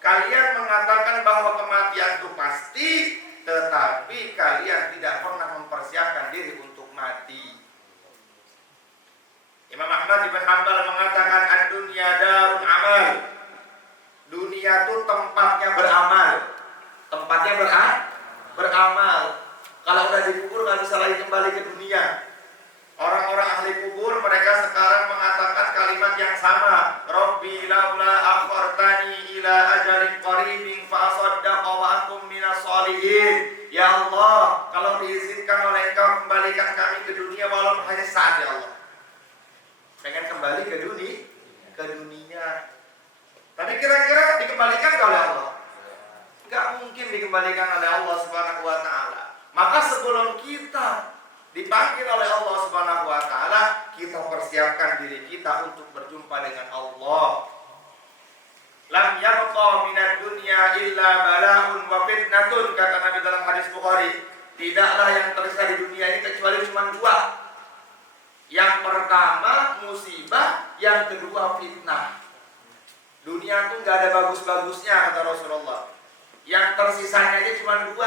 Kalian mengatakan bahwa kematian itu pasti, tetapi kalian tidak pernah mempersiapkan diri untuk mati. Imam Ahmad bin Hanbal mengatakan ad-dunya darun amal. Dunia itu tempatnya beramal. Beramal. Kalau udah dikubur nggak bisa lagi kembali ke dunia. Orang-orang ahli kubur mereka sekarang mengatakan kalimat yang sama. Rabbi laula akhartani ila ajalin qaribin fa asaddaqa wa akum minas sholihin. Ya Allah, kalau diizinkan oleh Engkau kembalikan kami ke dunia walaupun hanya saat, ya Allah. Pengen kembali ke dunia. Tapi kira-kira dikembalikan oleh Allah? Enggak mungkin dikembalikan oleh Allah Subhanahu wa taala. Maka sebelum kita dipanggil oleh Allah Subhanahu wa taala, kita persiapkan diri kita untuk berjumpa dengan Allah. Lam yabqa minad dunya illa bala'un wa fitnatun, kata Nabi dalam hadis Bukhari. Tidaklah yang tersisa di dunia ini kecuali cuma 2. Yang pertama musibah, yang kedua fitnah. Dunia tuh nggak ada bagus-bagusnya, kata Rasulullah. Yang tersisanya aja cuma 2.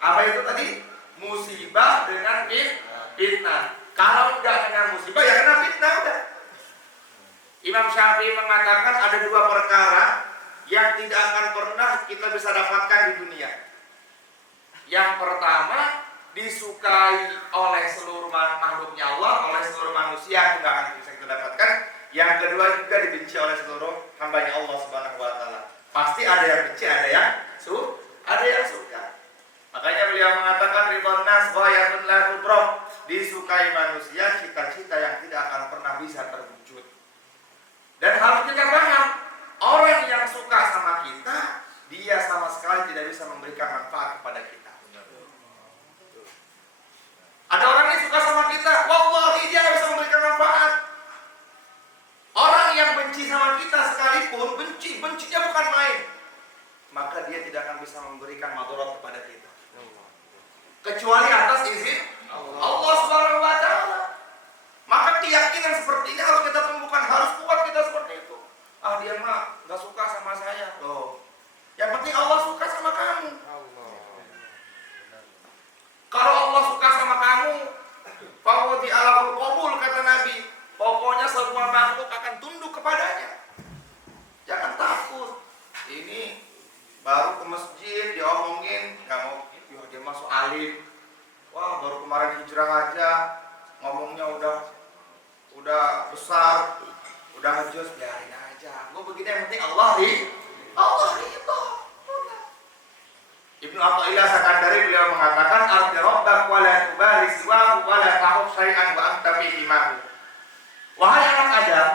Apa itu tadi? Musibah dengan fitnah. Kalau enggak kena musibah, ya kena fitnah udah. Imam Syafi'i mengatakan ada 2 perkara yang tidak akan pernah kita bisa dapatkan di dunia. Yang pertama, disukai oleh seluruh makhluknya Allah, oleh seluruh manusia, itu nggak akan bisa kita dapatkan. Yang kedua juga dibenci oleh seluruh hambanya Allah Subhanahu wa taala. Pasti ada yang benci, ada yang suka. Makanya beliau mengatakan ridhon nas ghayatun la tudrak. Disukai manusia cita-cita yang tidak akan pernah bisa terwujud. Dan harus kita paham, orang yang suka sama kita, dia sama sekali tidak bisa memberikan manfaat kepada kita. Ada orang yang suka sama kita, wallahi dia bisa memberikan manfaat. Orang yang benci sama kita sekalipun, bisa memberikan madarat kepada kita. Kecuali atas izin Allah Subhanahu wa taala. Maka keyakinan seperti ini harus kita tumbuhkan, harus kuat kita seperti itu. Ah, dia mah enggak suka sama saya. Loh. Yang penting Allah suka sama kamu. Kalau Allah suka sama kamu, fawati alahul qabul kata Nabi. Pokoknya semua makhluk akan tunduk kepadanya. Jangan takut. Ini baru ke masjid diomongin, nggak mau, ya dia masuk alim. Wah, baru kemarin hijrah aja, ngomongnya udah besar, udah ngejos, biarin aja. Gue begini yang penting Allah ridho. Ibnu Athaillah Sakandari beliau mengatakan arti rabbak wa la tubali siwahu wa la tahub syai'an wa anta fihi mahu. Wahai anak Adam,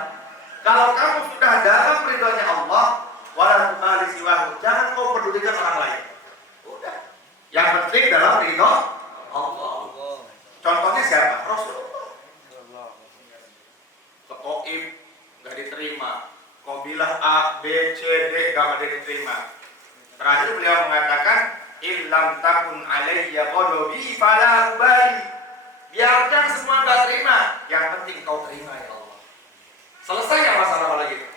kalau kamu sudah dalam ridhonya Allah, wa la tubali siwahu, jangan kau pedulikan orang lain. Udah. Yang penting dalam ridho Allah. Contohnya siapa? Rasulullah. Keoib enggak diterima. Kau bilang A, B, C, D enggak ada diterima. Terakhir beliau mengatakan illam takun alayya qadabi fala ubali. Biarkan semua enggak terima, yang penting kau terima ya Allah. Selesai ya masalah kalau gitu.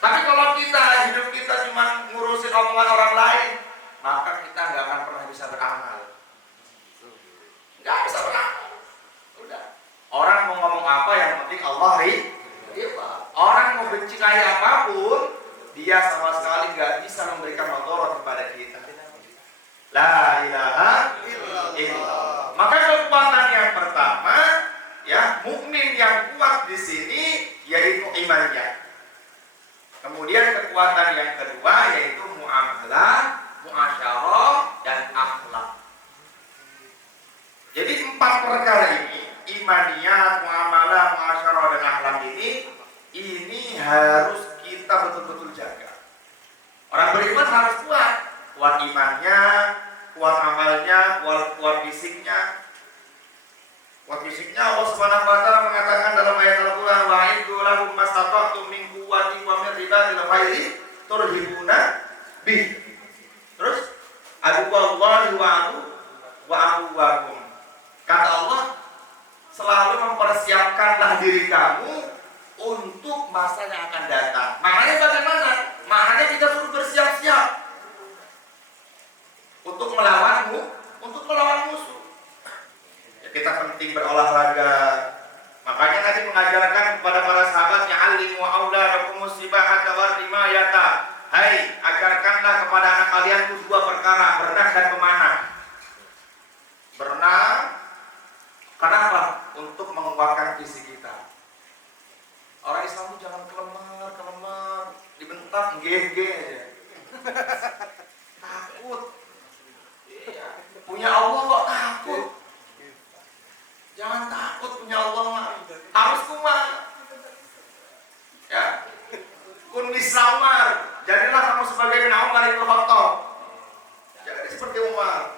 Tapi kalau kita hidup kita cuma ngurusin omongan orang lain, maka kita enggak akan pernah bisa beramal. Enggak bisa beramal. Udah. Orang mau ngomong apa yang penting Allah ridho. Orang mau benci kayak apapun, dia sama sekali nggak bisa memberikan madarat kepada kita. La ilaha illallah. Maka kekuatan yang pertama, ya, mukmin yang kuat di sini yaitu imannya. Kemudian kekuatan yang kedua yaitu muamalah, muasyarah dan akhlak. Jadi 4 perkara ini, imaniyat, muamalah, muasyarah dan akhlak ini harus kita betul-betul jaga. Orang beriman harus kuat imannya, kuat amalnya, kuat fisiknya. Kuat fisiknya Allah Subhanahu wa taala mengatakan dalam ayat Al-Qur'an wa'iddu lahum mastata'tum min quwwatin wa min ribatil khairi turhibuna bih. Terus aduwallahi wa aduwakum. Kata Allah, selalu mempersiapkanlah diri kamu untuk masa yang akan datang. Maknanya bagaimana? Maknanya kita suruh bersiap-siap untuk melawan musuh. Ya, kita penting berolahraga. Makanya Nabi mengajarkan kepada para sahabatnya, alimu auladakum musibahata wa rimayata. Hai, ajarkanlah kepada anak kalian 2 perkara, berenang dan memanah. Berenang, kenapa? Untuk menguatkan fisik kita. Orang Islam itu jangan kelemar, dibentak, nge-nge aja. Takut. Iya. Punya Allah kok takut. Jangan takut, punya Allah mah. Harus kuat. Ya. Kun misla Umar. Jadilah kamu sebagai Umar ibn Khattab. Jadi seperti Umar.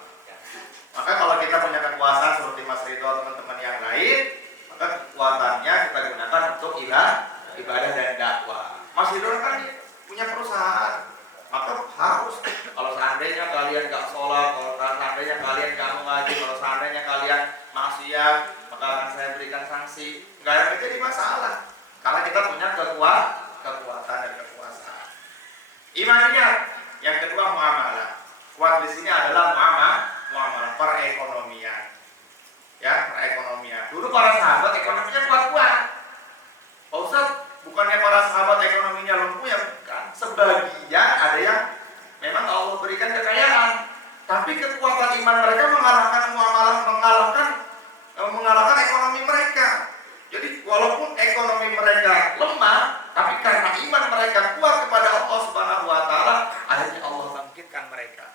Maka kalau kita punya kekuasaan seperti Mas Ridho, teman-teman yang lain, maka kekuatannya kita gunakan untuk ibadah dan dakwah. Mas Ridho kan punya perusahaan, maka harus, kalau seandainya kalian gak sholat, kalau seandainya kalian gak mengaji, kalau seandainya kalian maksiat, maka akan saya berikan sanksi. Gak ada jadi masalah, karena kita punya kekuatan dan kekuasaan. Imannya, yang kedua muamalah. Kuat di sini adalah muamalah perekonomian. Ya, perekonomian. Dulu para sahabat ekonominya kuat-kuat. Pak Ustaz, bukannya para sahabat ekonominya lumpuh ya? Bukan. Sebagian ada yang memang Allah berikan kekayaan, tapi kekuatan iman mereka mengalahkan ekonomi mereka. Jadi walaupun ekonomi mereka lemah, tapi karena iman mereka kuat kepada Allah Subhanahu wa taala, akhirnya Allah bangkitkan mereka.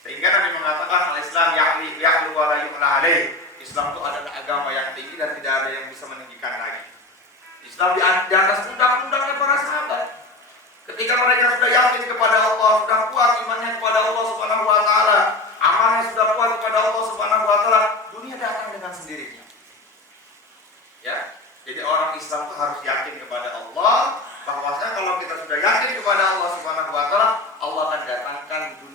Sehingga Nabi mengatakan al-Islam ya'lu wa la yu'la alaih. Islam itu adalah agama yang tinggi dan tidak ada yang bisa meninggikan lagi. Islam di atas undang-undangnya para sahabat. Ketika mereka sudah yakin kepada Allah, sudah kuat imannya kepada Allah Subhanahu wa taala, amalnya sudah kuat kepada Allah Subhanahu wa taala, dunia datang dengan sendirinya. Ya. Jadi orang Islam itu harus yakin kepada Allah, bahwasanya kalau kita sudah yakin kepada Allah Subhanahu wa taala, Allah akan datangkan dunia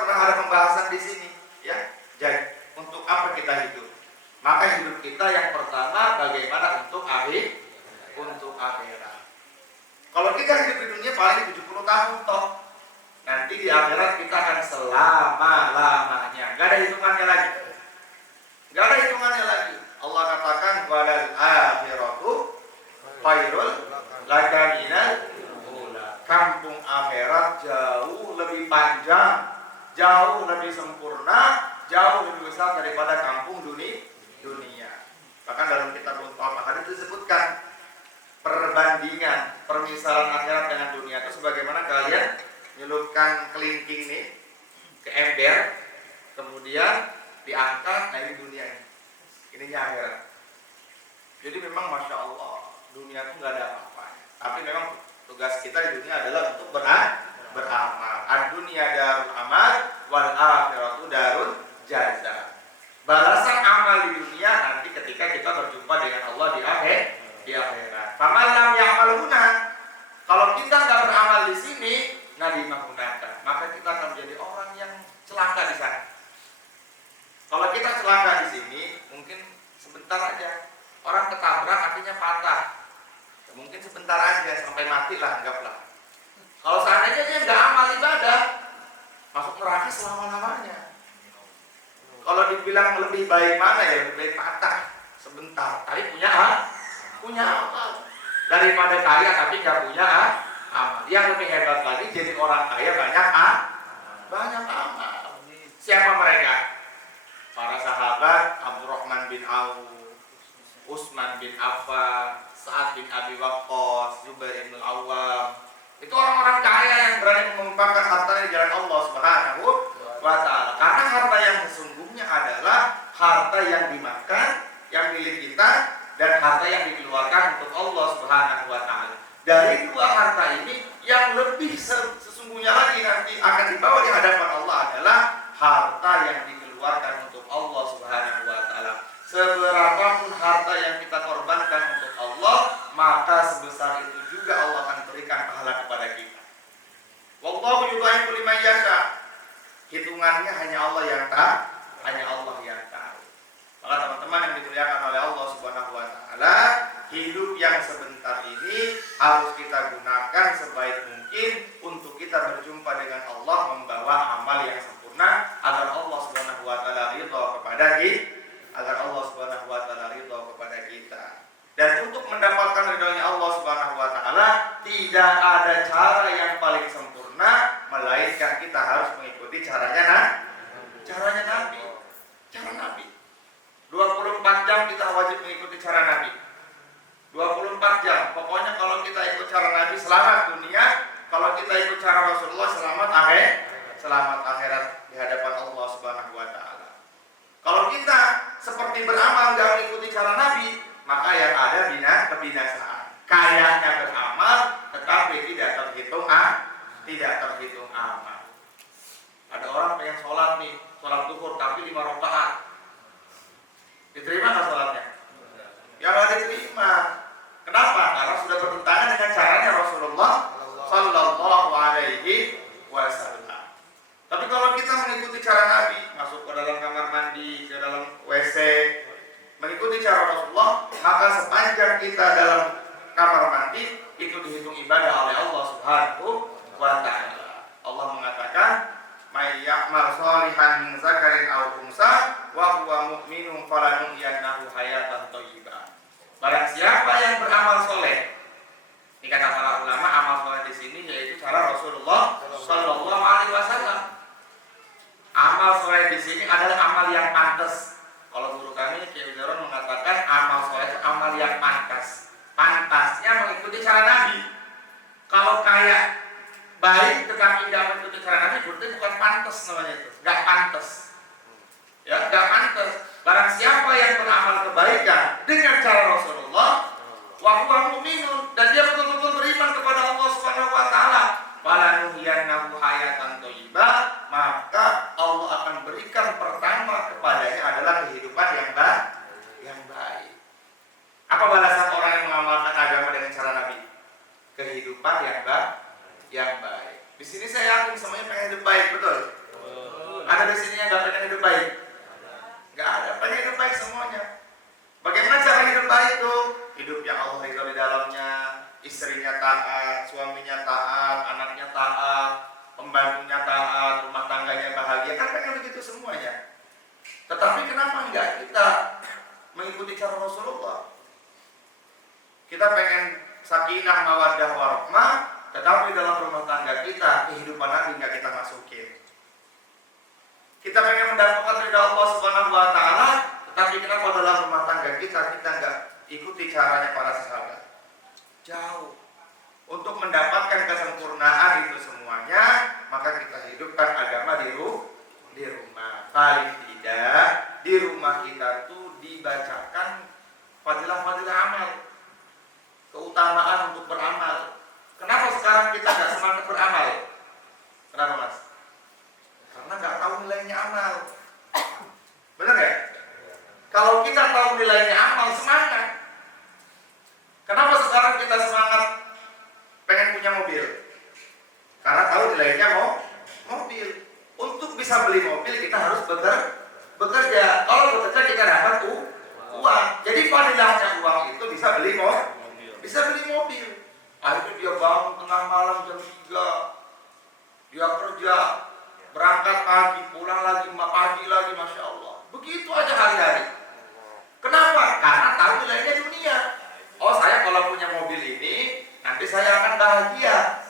pernah ada pembahasan di sini, ya. Jadi, untuk apa kita hidup? Maka hidup kita yang pertama bagaimana untuk akhirat. Kalau kita hidup di dunia paling 70 tahun toh. Nanti di akhirat kita akan selama-lamanya. Gak ada hitungannya lagi. Gak ada hitungannya lagi. Allah katakan walal akhiratu khairul laka minal ula. Kampung akhirat jauh lebih panjang, jauh lebih sempurna, jauh lebih besar daripada kampung dunia. Bahkan dalam kitab Al-Fatihah hadis disebutkan perbandingan, permisalan akhirat dengan dunia itu sebagaimana kalian nyelupkan kelingking nih ke ember, kemudian diangkat, nah ini dunia ini. Ininya akhirat. Jadi memang Masya Allah, dunia itu nggak ada apa-apanya. Tapi memang tugas kita di dunia adalah untuk beramal. Ad-dunya darul amal, wal akhiratu darul jaza. Balasan amal di dunia nanti ketika kita berjumpa dengan Allah di akhirat. Faman lam ya'maluna. Kalau kita nggak beramal di sini, nabi menggunakan, maka kita akan menjadi orang yang celaka di sana. Kalau kita celaka di sini, mungkin sebentar aja. Orang ketabrak artinya patah. Mungkin sebentar aja sampai mati lah, anggaplah. Kalau seandainya dia nggak amal ibadah, masuk neraka selama-lamanya. Kalau dibilang lebih baik mana ya, lebih baik patah sebentar, tapi punya amal daripada kaya tapi nggak punya amal. Yang lebih hebat lagi jadi orang kaya banyak amal. Siapa mereka? Para sahabat Abdurrahman bin Auf, Utsman bin Affan, Sa'ad bin Abi Waqqas, Zubair bin Al-Awwam. Itu orang-orang kaya yang berani mengumpulkan harta di jalan Allah Subhanahu wa ta'ala. Karena harta yang sesungguhnya adalah harta yang dimakan, yang milik kita, dan harta yang dikeluarkan untuk Allah Subhanahu wa ta'ala. Dari dua harta ini yang lebih sesungguhnya lagi nanti akan dibawa di hadapan Allah adalah harta yang dikeluarkan untuk Allah Subhanahu wa ta'ala. Seberapapun harta yang kita korbankan untuk Allah, maka sebesar itu juga Allah akan berikan pahala kepada kita. Wallahu yudha'ifu liman yasha. Hitungannya hanya Allah yang tahu, hanya Allah yang tahu. Maka teman-teman yang dimuliakan oleh Allah Subhanahu wa ta'ala, hidup yang sebentar ini harus kita gunakan sebaik mungkin untuk kita berjumpa dengan Allah, membawa amal yang sempurna agar Allah Subhanahu wa ta'ala ridha kepada kita. Dan untuk mendapatkan ridhonya Allah Subhanahu wa ta'ala, tidak ada cara yang paling sempurna melainkan kita harus mengikuti caranya Nabi. Cara Nabi. 24 jam kita wajib mengikuti cara Nabi. 24 jam. Pokoknya kalau kita ikut cara Nabi selamat dunia, kalau kita ikut cara Rasulullah selamat akhirat di hadapan Allah Subhanahu wa ta'ala. Kalau kita seperti beramal nggak mengikuti cara Nabi, maka yang ada kebinasaan. Kayaknya beramal tetapi tidak terhitung amal. Ada orang pengen sholat zuhur tapi 5 rakaat. Diterima nggak sholatnya? Ya nggak diterima. Kenapa? Karena sudah bertentangan dengan caranya Rasulullah Sallallahu Alaihi Wasallam. Tapi kalau kita mengikuti cara Nabi, masuk ke dalam kamar mandi, ke dalam WC, mengikuti cara Rasulullah, maka sepanjang kita dalam kamar mandi itu dihitung ibadah oleh Allah Subhanahu wa ta'ala. Allah mengatakan, "May ya'mal shalihan min zakarin aw unsa wa huwa mu'minun falanuhyiyannahu hayatan thayyibah." Barang siapa yang beramal soleh, ini kata para ulama, amal soleh di sini yaitu cara Rasulullah Sallallahu Alaihi Wasallam. Amal soleh di sini adalah amal yang pantas. Kalau guru kami Kiai Zaron mengatakan amal soleh itu amal yang pantas. Pantasnya mengikuti cara Nabi. Kalau kayak baik tetapi tidak mengikuti cara Nabi, berarti bukan pantas namanya itu. Gak pantas. Ya, gak pantas. Barang siapa yang beramal kebaikan dengan cara Rasulullah, wa huwa mu'minun, dan dia betul-betul beriman kepada Allah Subhanahu wa taala, falanuhyiyannahu hayatan thayyibah, maka Allah akan berikan pertama kepadanya adalah kehidupan yang baik. Apa balasan orang yang mengamalkan agama dengan cara Nabi? Kehidupan yang baik. Di sini saya yakin semuanya pengen hidup baik, betul? Ada di sini yang nggak pengen hidup baik? Nggak ada, pengen hidup baik semuanya. Bagaimana cara hidup baik tuh? Hidup yang Allah ridho di dalamnya, istrinya taat, suaminya taat, anaknya taat, pembantunya taat, rumah tangganya bahagia. Kan pengen begitu semuanya. Tetapi kenapa enggak kita mengikuti cara Rasulullah? Kita pengen sakinah, mawaddah, warahmah, tetapi dalam rumah tangga kita, kehidupan Nabi enggak kita masukin. Kita pengen mendapatkan ridha Allah Subhanahu wa taala, tetapi kenapa dalam rumah tangga kita enggak ikuti caranya para sahabat? Jauh. Untuk mendapatkan kesempurnaan itu semuanya, maka kita hidupkan agama di rumah. Paling tidak di rumah kita tuh dibacakan fadilah-fadilah amal, keutamaan untuk beramal. Kenapa sekarang kita nggak semangat beramal? Kenapa mas? Karena nggak tahu nilainya amal. Benar ya? Kalau kita tahu nilainya amal, semangat. Kenapa sekarang kita semangat pengen punya mobil? Karena tahu nilainya mobil. Untuk bisa beli mobil kita harus bekerja. Kalau bekerja kita dapat uang. Jadi fadilahnya uang itu bisa beli mobil. Akhirnya dia bangun tengah malam jam 3. Dia kerja, berangkat pagi, pulang lagi pagi lagi, masya Allah. Begitu aja hari-hari. Kenapa? Karena tahu nilainya dunia. Oh, saya kalau punya mobil ini nanti saya akan bahagia.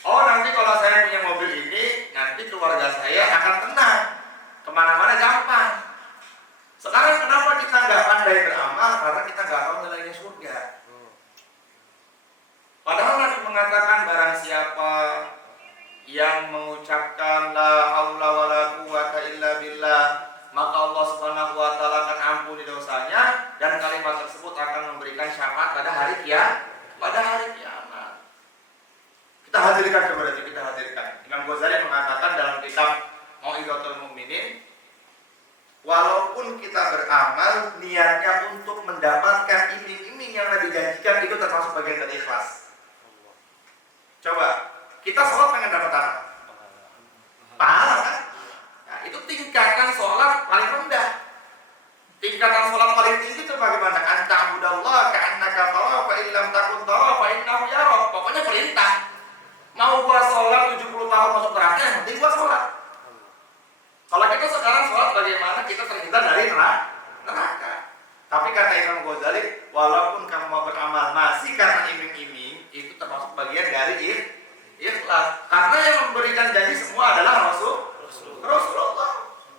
Oh, nanti kalau saya punya mobil ini, nanti keluarga saya akan tenang. Kemana-mana gampang. Sekarang kenapa kita nggak pandai beramal? Karena kita nggak tahu nilainya surga. Padahal Nabi mengatakan barang siapa yang mengucapkan la haula wala quwata illa billah, maka Allah Subhanahu wa taala akan ampuni dosanya dan kalimat tersebut akan memberikan syafaat pada hari kiamat. Kita hadirkan. Imam Ghazali mengatakan dalam kitab Mau'izatul Mu'minin, walaupun kita beramal niatnya untuk mendapatkan iming-iming yang Nabi janjikan, itu termasuk bagian dari ikhlas. Coba, kita sholat pengen dapat apa? Pahala kan? Nah, itu tingkatan sholat paling rendah. Tingkatan sholat paling tinggi itu bagaimana? Anta'budallaha ka'annaka tarahu fa illam takun tarahu fa innahu yarak. Pokoknya perintah. Mau gua sholat 70 tahun masuk neraka, yang penting gua sholat. Kalau kita sekarang sholat, bagaimana kita terhindar dari neraka? Tapi kata Imam Ghazali, walaupun kamu mau beramal masih karena iming-iming, itu termasuk bagian dari ikhlas. Karena yang memberikan janji semua adalah Rasulullah.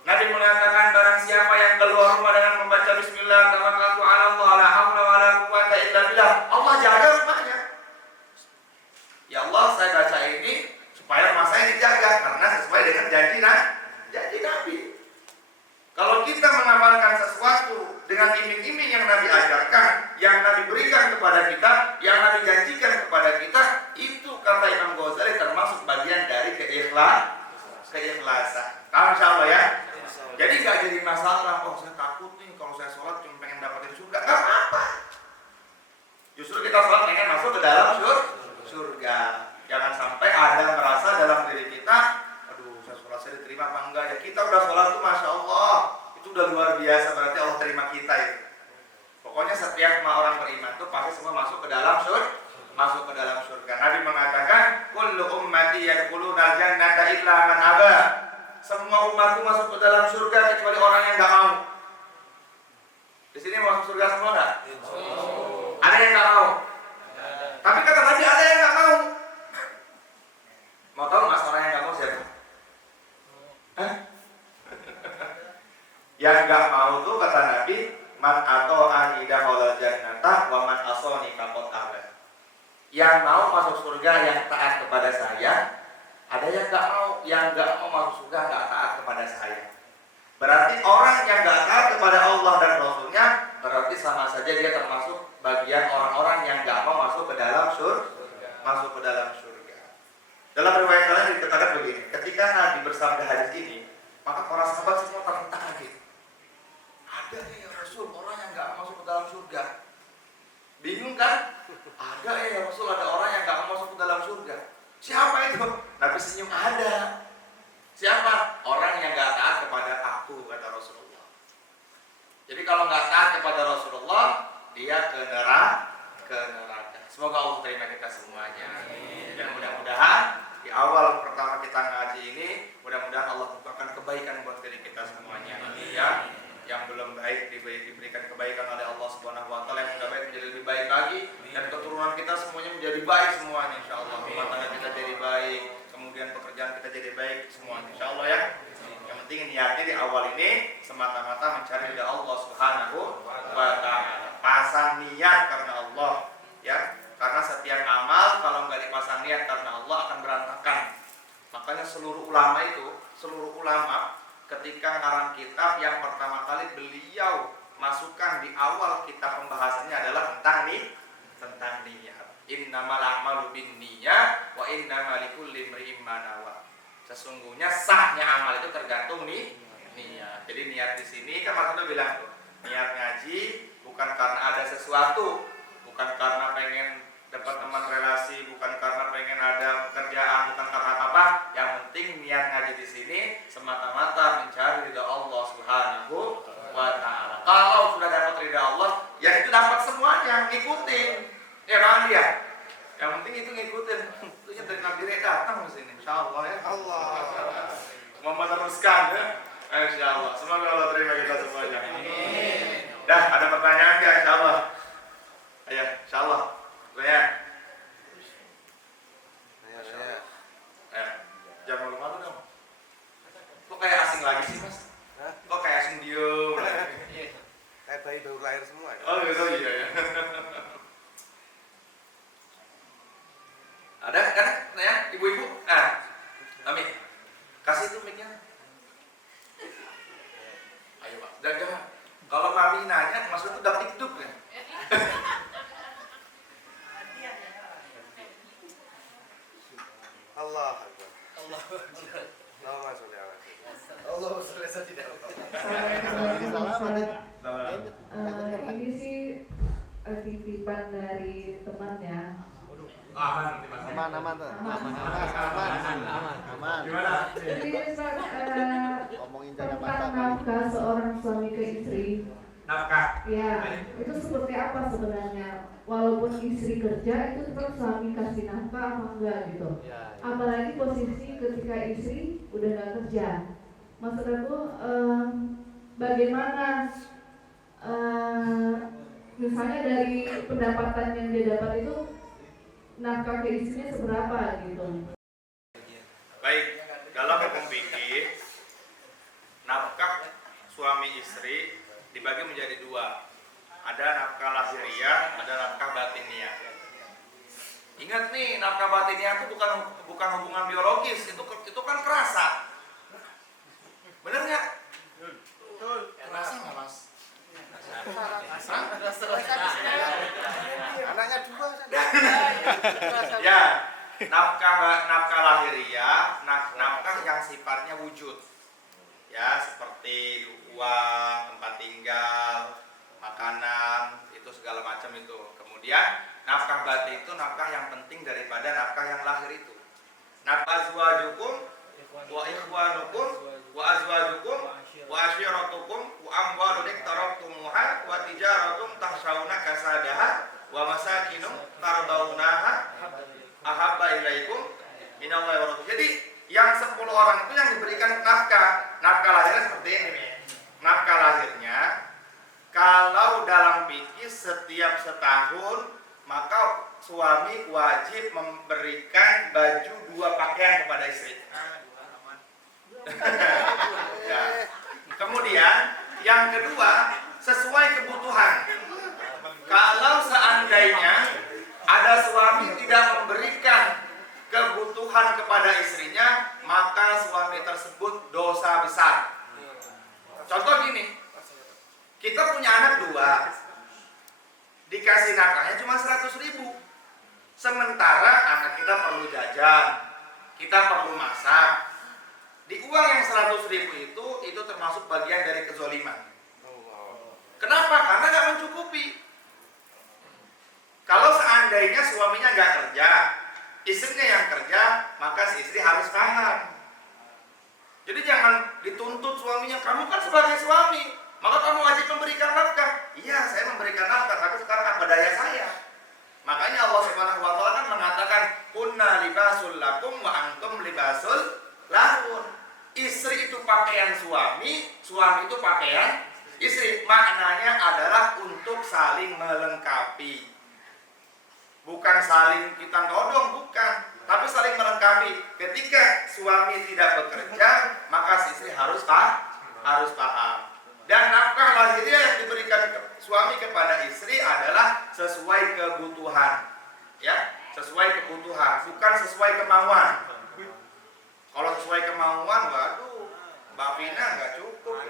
Nabi mengatakan barang siapa yang keluar rumah dengan membaca bismillah tawakkaltu 'ala Allah la haula wala quwwata illa billah, Allah jaga rumahnya. Ya Allah, saya baca ini supaya rumah saya dijaga karena sesuai dengan janji Nabi. Kalau kita mengamalkan sesuatu dengan iming-iming yang Nabi ajarkan, yang Nabi berikan kepada kita, yang Nabi janjikan kepada kita, itu kata Imam Ghazali termasuk bagian dari keikhlasan. Insya Allah ya. Jadi nggak jadi masalah. Oh, saya takut nih kalau saya sholat cuma pengen dapatin surga. Nggak apa-apa. Justru kita sholat pengen masuk ke dalam surga. Jangan sampai ada merasa dalam diri kita, aduh, saya diterima apa enggak ya? Kita udah sholat tuh masya Allah, itu udah luar biasa, berarti Allah terima kita itu. Pokoknya setiap orang beriman tuh pasti semua masuk ke dalam surga. Nabi mengatakan, kullu ummati yadkhulunal jannata illa man aba. Semua umatku masuk ke dalam surga kecuali orang yang nggak mau. Di sini mau masuk surga semua nggak? Ada yang nggak mau. Tapi kata Nabi ada yang nggak mau. Mau tahu mas orang yang nggak mau siapa? Yang nggak mau tuh kata Nabi, man ata'ani dakhala jannata wa man asani faqad aba. Yang mau masuk surga yang taat kepada saya, ada yang nggak mau. Yang nggak mau masuk surga nggak taat kepada saya. Berarti orang yang nggak taat kepada Allah dan Rasulnya, berarti sama saja dia termasuk bagian orang-orang yang nggak mau masuk ke dalam surga. Dalam riwayat lain dikatakan begini, ketika Nabi bersabda hadis ini, maka para sahabat semua terkaget. Ada ya Rasul orang yang nggak masuk ke dalam surga. Bingung kan? Ada ya Rasul, ada orang yang nggak masuk ke dalam surga. Siapa itu? Nabi senyum, ada. Siapa? Orang yang nggak kalau nggak taat kepada Rasulullah, dia ke neraka. Semoga Allah terima kita semuanya. Dan mudah-mudahan di awal pertama kita ngaji ini, mudah-mudahan Allah bukakan kebaikan buat diri kita semuanya. Ya, yang belum baik diberikan kebaikan oleh Allah Subhanahu wa taala, yang sudah baik menjadi lebih baik lagi, dan keturunan kita semuanya menjadi baik semuanya insyaallah. Rumah tangga kita jadi baik, kemudian pekerjaan kita jadi baik semuanya insyaallah ya. Yang penting niatnya di awal ini semata-mata mencari ridha Allah Subhanahu wa taala. Pasang niat karena Allah ya. Karena setiap amal kalau nggak dipasang niat karena Allah akan berantakan. Makanya seluruh ulama ketika ngarang kitab yang pertama kali beliau masukkan di awal kitab pembahasannya adalah tentang niat. Innamal a'malu binniyat wa innamal likulli imri'in ma nawa. Sesungguhnya sahnya amal itu tergantung niat. Jadi niat di sini kan Mas Ando bilang tuh, niat ngaji bukan karena ada sesuatu, bukan karena pengen dapat teman relasi, bukan karena pengen ada pekerjaan, bukan karena apa. Yang penting niat ngaji di sini semata-mata mencari ridha Allah Subhanahu wa taala. Kalau sudah dapat ridha Allah, ya itu dapat semuanya, ngikutin. Ya kan dia? Yang penting itu ngikutin. Itu yang dari Nabi Reda datang ke sini, insyaallah ya. Allah. Mau meneruskan ya. Insyaallah. Semoga Allah terima kita semuanya. Amin. Dah, ada pertanyaan enggak insyaallah? Ayo, insyaallah. Lihat. Jangan malu-malu dong. Kok kayak asing lagi sih Mas? Hah? Kok kayak asing diem? Kayak bayi baru lahir semua ya? Oh gitu iya ya. Ada kan ya ibu-ibu? Nah, Mami, kasih itu mic-nya. Ayo Pak, jangan. Kalau Mami nanya, maksudnya udah dikduk ya. Allah Akbar. Allahumma sholli ala sayyidina. Allahumma sholli ala sayyidina. Ini sih titipan dari temannya. Aman, Aman tuh. Aman. Gimana? Jadi Ustaz, Ngomongin jaga tentang mata. nafkah seorang suami ke istri. Nafkah. Ya, itu seperti apa sebenarnya? Walaupun istri kerja, itu tetap suami kasih nafkah apa enggak gitu. Apalagi posisi ketika istri udah nggak kerja. Maksud aku, bagaimana misalnya dari pendapatan yang dia dapat itu nafkah ke istrinya seberapa gitu. Baik, dalam hukum fikih nafkah suami istri dibagi menjadi dua. Ada nafkah lahiriah, ada nafkah batiniah. Ingat nih, nafkah batiniah itu bukan hubungan biologis, itu kan kerasa. Bener nggak? Betul. Kerasa nggak Mas? Anaknya dua. Ya, nafkah lahiriah, nafkah yang sifatnya wujud. Ya, seperti uang, tempat tinggal, makanan, itu segala macam itu. Kemudian nafkah batin itu nafkah yang penting daripada nafkah yang lahir itu. Nafkah azwajukum wa ikhwanukum wa azwajukum wa asyiratukum wa amwalun iqtaraftumuha wa tijaratun tahsyauna kasadaha wa masakinum tardaunaha ahabba ilaikum minallahi wa rasul. Jadi yang 10 orang itu yang diberikan nafkah. Nafkah lahirnya seperti ini nih. Nafkah lahirnya kalau dalam fikih setiap setahun maka suami wajib memberikan baju 2 pakaian kepada istri. Ya. Kemudian yang kedua sesuai kebutuhan. Kalau seandainya ada suami tidak memberikan kebutuhan kepada istrinya, maka suami tersebut dosa besar. Contoh gini, kita punya anak 2, dikasih nafkahnya cuma 100.000. Sementara anak kita perlu jajan, kita perlu masak. Di uang yang 100.000 itu termasuk bagian dari kezoliman. Kenapa? Karena nggak mencukupi. Kalau seandainya suaminya nggak kerja, istrinya yang kerja, maka si istri harus paham. Jadi jangan dituntut suaminya, kamu kan sebagai suami maka kamu wajib memberikan nafkah. Iya, saya memberikan nafkah, tapi sekarang apa daya saya? Makanya Allah Subhanahu wa taala kan mengatakan kunna libasul lakum wa antum libasul lahun. Istri itu pakaian suami, suami itu pakaian istri. Maknanya adalah untuk saling melengkapi. Bukan saling kita todong, bukan, tapi saling melengkapi. Ketika suami tidak bekerja, maka si istri harus paham. Dan nafkah lahiriah yang diberikan suami kepada istri adalah sesuai kebutuhan, ya, sesuai kebutuhan, bukan sesuai kemauan. Kalau sesuai kemauan, waduh, Mbak Vina nggak cukup.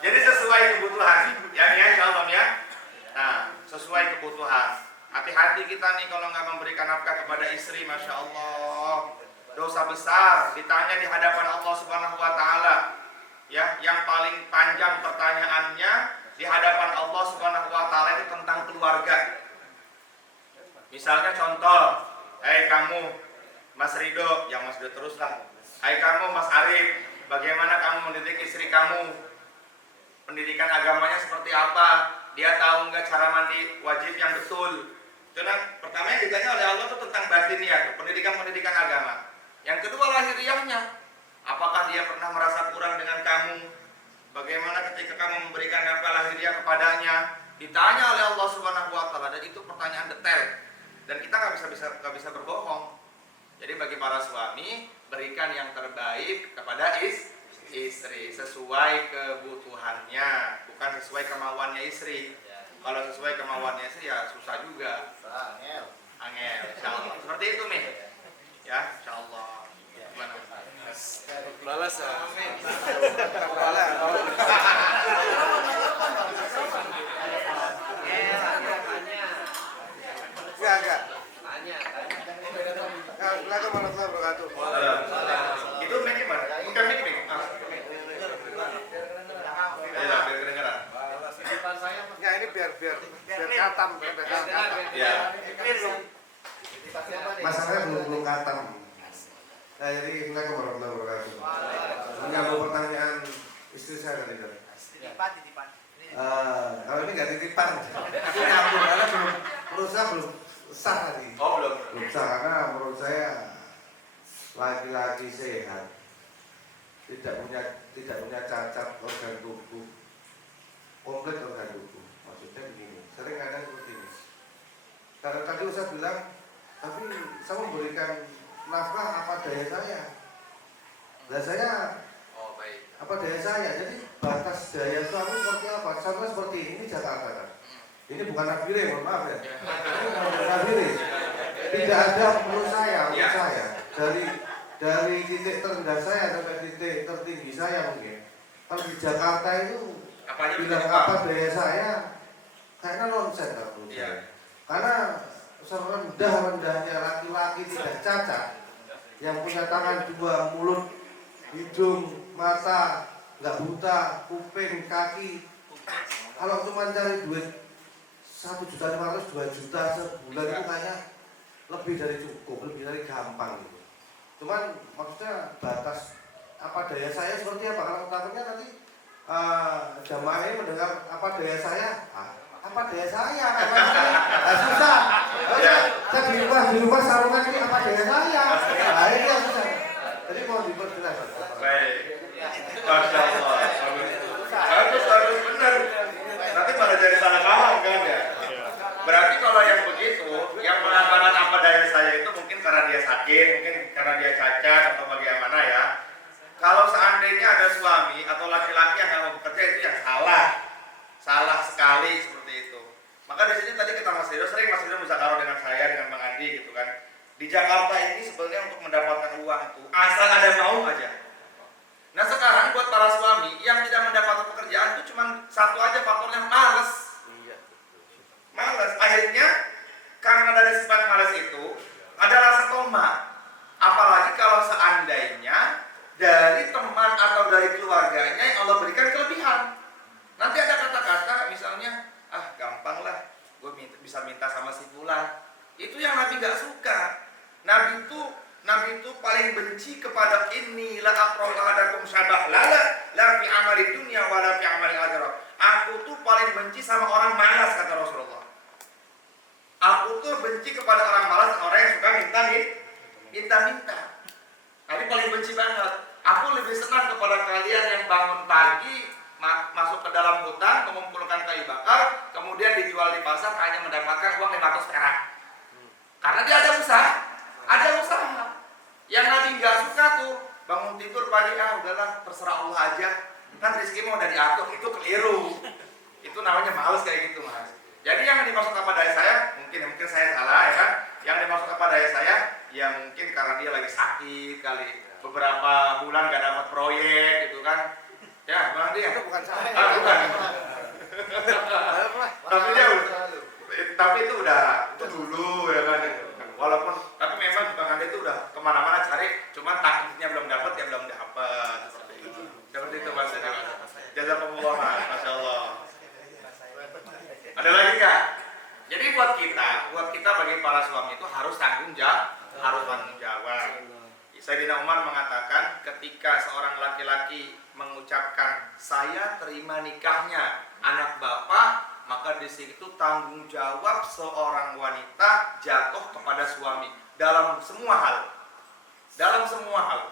Jadi sesuai kebutuhan, ya insya Allah ya. Nah, sesuai kebutuhan. Hati-hati kita nih kalau nggak memberikan nafkah kepada istri, masya Allah, dosa besar. Ditanya di hadapan Allah Subhanahu Wa Taala, ya, yang paling panjang pertanyaannya di hadapan Allah Subhanahu Wa Taala itu tentang keluarga. Misalnya contoh, hai kamu Mas Rido, yang Mas Rido teruslah. Hai kamu Mas Arif, bagaimana kamu mendidik istri kamu? Pendidikan agamanya seperti apa? Dia tahu nggak cara mandi wajib yang betul? Karena pertama yang ditanya oleh Allah itu tentang batinnya, pendidikan agama. Yang kedua lahiriahnya, apakah dia pernah merasa kurang dengan kamu? Bagaimana ketika kamu memberikan nafkah lahiriah kepadanya? Ditanya oleh Allah Subhanahu Wa Taala, dan itu pertanyaan detail. Dan kita nggak bisa berbohong. Jadi bagi para suami, berikan yang terbaik kepada istri sesuai kebutuhannya, bukan sesuai kemauannya istri. Kalau sesuai kemauannya istri ya susah juga. Angel, insyaallah. Seperti itu nih. Ya, insyaallah. Balas ya. Enggak. Assalamualaikum warahmatullahi wabarakatuh. Itu mic gimana? Bukan mic. Ya, biar kedengeran. Enggak, ini biar katam. Ya. Masalahnya belum katam. Nah, jadi Assalamualaikum warahmatullahi wabarakatuh. Menyambung pertanyaan istri saya tadi. Titipan. Kalau ini nggak titipan, itu nyambung karena menurut saya belum sah tadi. Oh, belum Sah karena menurut saya laki-laki sehat tidak punya cacat organ tubuh, komplit organ tubuh. Maksudnya begini, sering ada seperti ini. Karena tadi saya bilang, tapi saya memberikan nafkah apa daya saya. Dan saya apa daya saya, jadi batas daya suami seperti apa? Sama seperti ini Jakarta kan. Ini bukan nafire, mohon maaf ya. Ini bukan nafire. Tidak ada menurut saya dari titik terendah saya sampai titik tertinggi saya mungkin. Kalau di Jakarta itu bilang apa daya saya, kayaknya nonsen kan menurut saya. Karena serendah-rendahnya laki-laki tidak cacat, yang punya tangan dua, mulut, hidung, mata, nggak buta, kuping, kaki. Kalau cuma cari duit 1.500.000, 2 juta sebulan itu kayaknya lebih dari cukup, lebih dari gampang gitu. Cuman maksudnya batas apa daya saya seperti apa? Kalau takutnya nanti jamaah ini mendengar apa daya saya, apa daya saya? Susah. Saya di rumah sarungan ini apa daya saya? Nah ini yang susah. Jadi mau diperjelas. Baik. Masya Allah. Harus benar. Nanti malah jadi salah paham kan ya. Berarti kalau yang begitu, yang mengatakan apa daya saya itu mungkin karena dia sakit, mungkin karena dia cacat atau bagaimana ya. Kalau seandainya ada suami atau laki-laki yang nggak mau bekerja, itu yang salah sekali seperti itu. Maka di sini tadi kita Mas Rido sering musyawarah dengan saya, dengan Bang Andi gitu kan. Di Jakarta ini sebenarnya untuk mendapatkan uang itu asal ada mau aja. Nah sekarang buat para suami yang tidak mendapatkan pekerjaan itu cuma satu aja faktornya, malas. Malas. Akhirnya karena dari sifat malas itu ada rasa tomat. Apalagi kalau seandainya dari teman atau dari keluarganya yang Allah berikan kelebihan. Nanti ada kata-kata misalnya, gampang lah, gue bisa minta sama si fulan. Itu yang Nabi gak suka. Nabi itu Nabi itu paling benci kepada inni la aqra'u ahadakum syabah la fi amali dunya wa la fi amali akhirah. Aku tuh paling benci sama orang malas, kata Rasulullah. Aku tuh benci kepada orang malas, orang yang suka minta. Nabi paling benci banget. Aku lebih senang kepada kalian yang bangun pagi, masuk ke dalam hutan, mengumpulkan kayu bakar, kemudian dijual di pasar hanya mendapatkan uang 500 perak. Karena dia ada usaha. Yang Nabi nggak suka tuh bangun tidur pagi, udahlah terserah Allah aja, kan rezeki mau udah diatur. Itu keliru. Itu namanya males kayak gitu, Mas. Jadi yang dimaksud apa daya saya, mungkin saya salah ya kan. Yang dimaksud apa daya saya, ya mungkin karena dia lagi sakit kali, beberapa bulan gak dapat proyek gitu kan. Ya, Bang Andi ya? Itu bukan saya. Bukan. Tapi itu dulu ya kan. Walaupun tapi memang Bang Andi itu udah kemana-mana cari, cuman takdirnya belum dapat ya belum dapat seperti itu. Seperti itu Mas. Jazakumullah, Masya Allah. Ada lagi nggak? Jadi buat kita bagi para suami itu harus tanggung jawab. Sayyidina Umar mengatakan ketika seorang laki-laki mengucapkan saya terima nikahnya anak bapak, maka di situ tanggung jawab seorang wanita jatuh kepada suami dalam semua hal.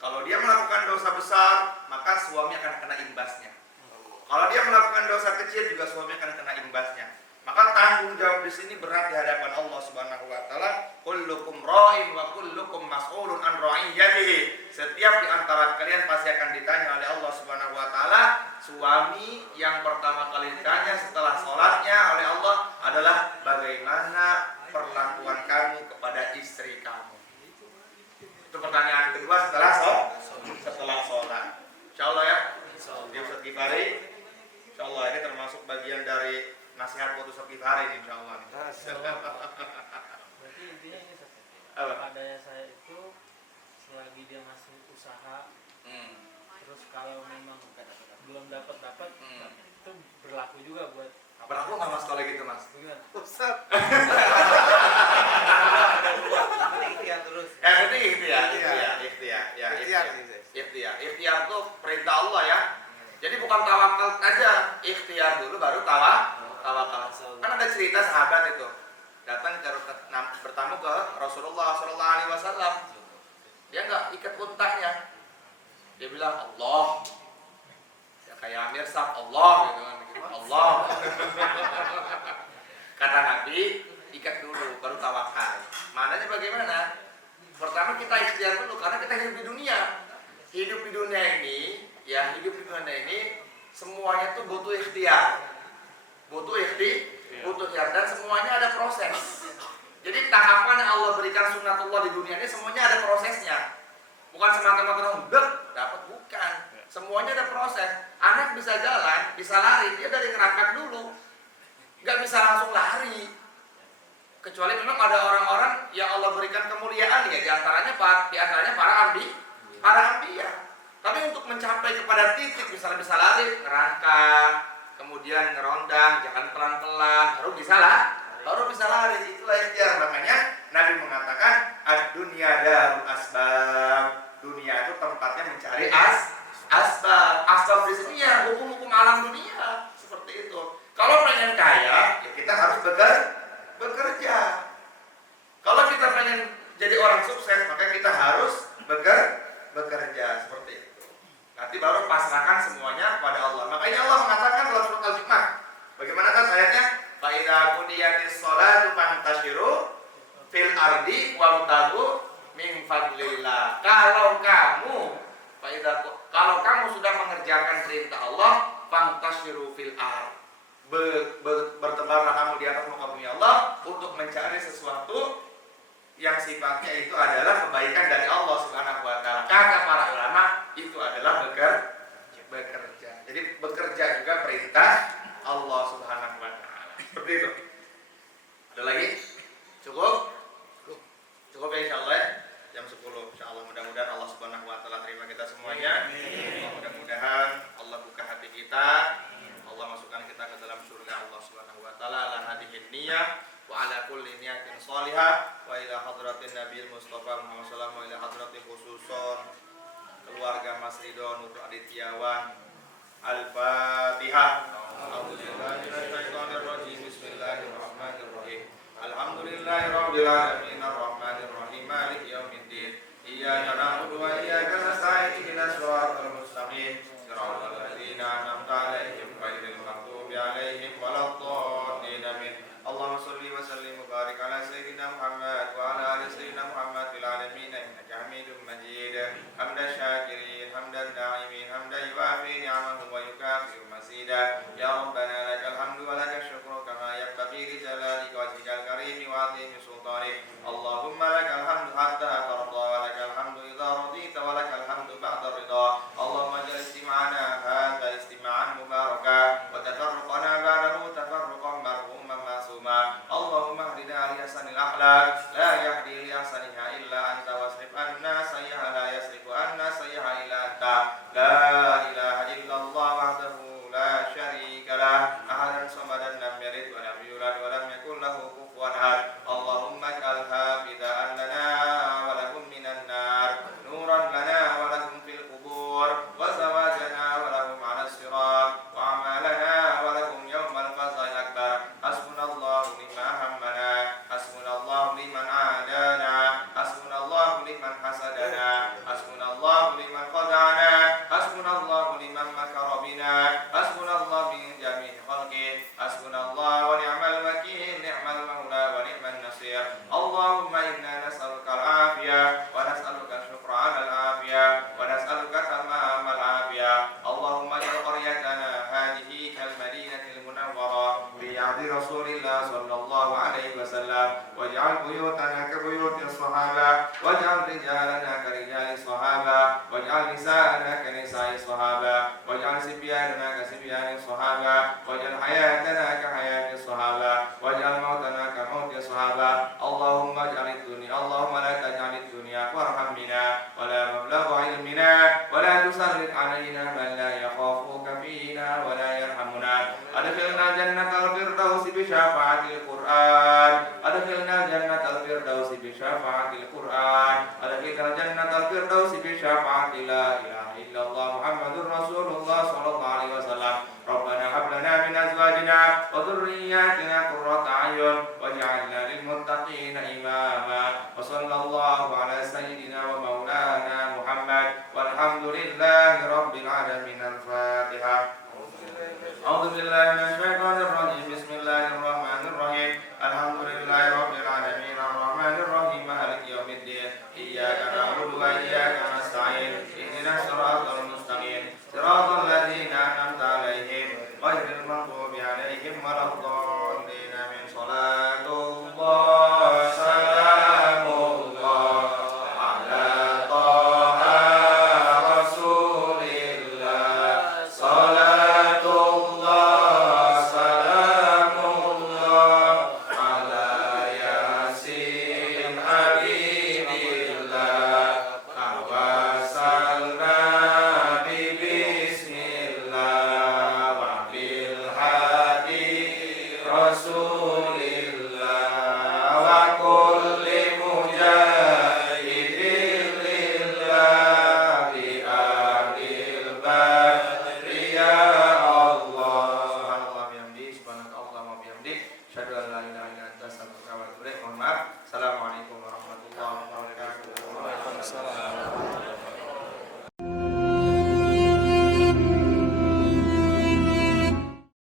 Kalau dia melakukan dosa besar, maka suami akan kena imbasnya. Kalau dia melakukan dosa kecil juga suami akan kena imbasnya. Maka tanggung jawab di sini berat di hadapan Allah Subhanahu wa taala. Kullukum ra'in wa kullukum mas'ulun an ra'iyatihi. Setiap di antara kalian pasti akan ditanya oleh Allah Subhanahu wa taala. Suami yang pertama kali ditanya setelah sholatnya oleh Allah adalah bagaimana perlakuan kamu kepada istri kamu. Itu pertanyaan kedua setelah sholat. Insyaallah ya. Di Ustaz Gifari. Insyaallah ini termasuk bagian dari nasihat buat Ustaz Gifari insyaallah. Berarti intinya ini apa? Adanya saya itu selagi dia masih usaha, terus kalau memang belum dapat itu berlaku juga buat Berlaku nggak Mas kalau gitu Mas? gimana? Ustaz. Terus. Penting ikhtiar. Ikhtiar. Ikhtiar itu perintah Allah ya. Jadi bukan tawakal aja, ikhtiar dulu baru tawakal. Kan ada cerita sahabat itu datang bertamu ke Rasulullah SAW. Dia nggak ikat untanya. Dia bilang Allah. Ya kayak Amir Sab Allah gitu kan. Allah. Kata Nabi, ikat dulu baru tawakal. Maknanya bagaimana? Pertama kita ikhtiar dulu karena kita hidup di dunia. Hidup di dunia ini semuanya tuh butuh ikhtiar. Butuh ikhtiar dan semuanya ada proses. Jadi tahapan yang Allah berikan sunatullah di dunia ini semuanya ada prosesnya. Bukan semata-mata dapat, bukan. Semuanya ada proses. Anak bisa jalan, bisa lari, dia dari ngerangkak dulu. Nggak bisa langsung lari. Kecuali memang ada orang-orang yang Allah berikan kemuliaan ya, di antaranya para anbiya. Tapi untuk mencapai kepada titik misalnya bisa lari, ngerangkak, kemudian ngerondang, jalan pelan-pelan, baru bisa lari. Itulah ikhtiar. Makanya Nabi mengatakan ad-dunya darul asbab. Dunia itu tempatnya mencari asbab. Asbab di sini ya hukum-hukum alam dunia seperti itu. Kalau pengen kaya, ya kita harus bekerja. Kalau kita pengen jadi orang sukses, maka kita harus bekerja seperti itu. Nanti baru pasrahkan semuanya kepada Allah. Makanya Allah mengatakan dalam surat Al-Jumu'ah. Bagaimana kan ayatnya? Fa idza qudiyatis sholatu fantashiru fil ardi wabtagu min fadlillah. Kalau kamu sudah mengerjakan perintah Allah, fantashiru fil ard. Bertebarlah kamu di atas muka bumi Allah untuk mencari sesuatu yang sifatnya itu adalah kebaikan dari Allah Subhanahu wa taala. Kata para ulama itu adalah bekerja. Jadi bekerja juga perintah Allah Subhanahu wa taala. Seperti itu. Ada lagi? Cukup ya insyaallah ya. Jam 10 insyaallah. Mudah-mudahan Allah Subhanahu wa taala terima kita semuanya. Mudah-mudahan Allah buka hati kita. Allah masukkan kita ke dalam surga Allah Subhanahu wa taala. La hadihin niyah wa ala kulli niyatin shalihah. wa ila hadratin Nabil Mustafa Muhammad sallallahu wa ila hadratin khususon keluarga Mas Ridho Nur Adityawan. Al-Fatihah. Bismillahirrahmanirrahim. Alhamdulillahirabbil alamin arrahmanir rahim maliki yaumiddin. Iyyaka na'budu wa iyyaka nasta'in ihdinas siratal mustaqim siratal ladzina an'amta 'alaihim ghairil maghdubi 'alaihim waladdallin. Amin. Allahumma shalli wa sallim wa barik ala sayyidina Muhammad wa ala ali sayyidina Muhammad fil alamin innaka Hamidum Majid. Hamdan syakirin, hamdan na'imin, hamdan yuwafi ni'amahu wa yukafi'u mazida. Ya Rabbana lakal hamdu wa lakal syukru kama yanbaghi li jalalika wajhikal karim wa 'azimi sultanik. Allahumma lakal hamdu hatta tarda wa lakal hamdu idza radita wa lakal hamdu ba'da ridha. Allahumma ja'al istima'ana hadha istima'an mubarakah wa tafarruqana ba'dahu tafarruqan marhuman ma'suma. Allahumma hdina li ahsanil akhlaq la yahdi li ahsaniha illa anta wasrif anna sayyi'aha la yasrifu anna sayyi'aha illa anta. La ilaha illallah wahdahu la syarika lah ahadan samadan lam yalid wa lam yulad wa lam yakul lahu kufuwan ahad. Allahumma ij'alha fidaan lana wa lahum minan nar, nuran lana wa lahum fil qubur, wa zawajana wa lahum 'ala sirat, wa amalana wa lahum yawmal faza'il akbar. Hasbunallahu lima hammana, hasbunallahu liman adana, hasbunallahu liman hasadana, hasbunallahu liman qada'ana, hasbunallahu liman makara bina, hasbunallahu min jami'i khalqi, hasbunallahu wa ni'mal wakil, ni'mal maula wa ni'man nasir. Allahumma inna nas'aluka al-afiyah wa nas'aluka syukra 'ala al-afiyah wa nas'aluka tamam al-afiyah. Allahumma ij'al qaryatana hadhihi kal madinatil munawwarah bi 'ahdi Rasulillah sallallahu alaihi wasallam waj'al buyutana ka buyutis sahabah waj'al rijalana ka rijalis sahabah waj'al nisa'ana ka nisa'is sahabah waj'al sibyanana ka sibyanis sahabah waj'al hayatana ka hayatis sahabah waj'al mautana ka mautis sahabah. Allahumma ij'alid dunya Allahumma la taj'alid dunya warham bina wa la mablagha ilmina wa la tusallit 'alaina man la yakhafuka fina wa la yarhamuna. Adkhilna jannatal firdausi bi syafa'atil Qur'an, adkhilna jannatal firdausi bi syafa'atil Qur'an, adkhilna jannatal firdausi bi syafa'ati la ilaha illallah Muhammadur Rasulullah sallallahu alaihi wasallam. Rabbana hab lana min azwajina wa dhurriyyatina qurrata a'yun waj'alna lil muttaqina imama. Wa sallallahu ala sayyidina wa maulana Muhammad walhamdulillahi rabbil alamin. Al-Fatihah. A'udzu billahi minasy syaithanir rajim. Bismillahirrahmanirrahim. Alhamdulillahi rabbil alamin arrahmanir rahim maliki yaumiddin. Iyyaka na'budu wa iyyaka nasta'in. Ihdinas siratal mustaqim. Siratal ladzina an'amta 'alaihim ghairil maghdubi 'alaihim waladdallin. Amin. Salatullah salamullah ala taha rasulillah. Salatullah salamullah ala yasin habibillah. Tawasalna bi bismillah wa bil hadi rasulillah wa kulli mujahidin lillah bi ahlil badri ya Allah. Subhanallah bihamdi, subhanakallah wa bihamdi, asyhadu an la ilaha illa anta astaghfiruka wa atubu ilaik. Mohon maaf. Assalamualaikum warahmatullahi wabarakatuh.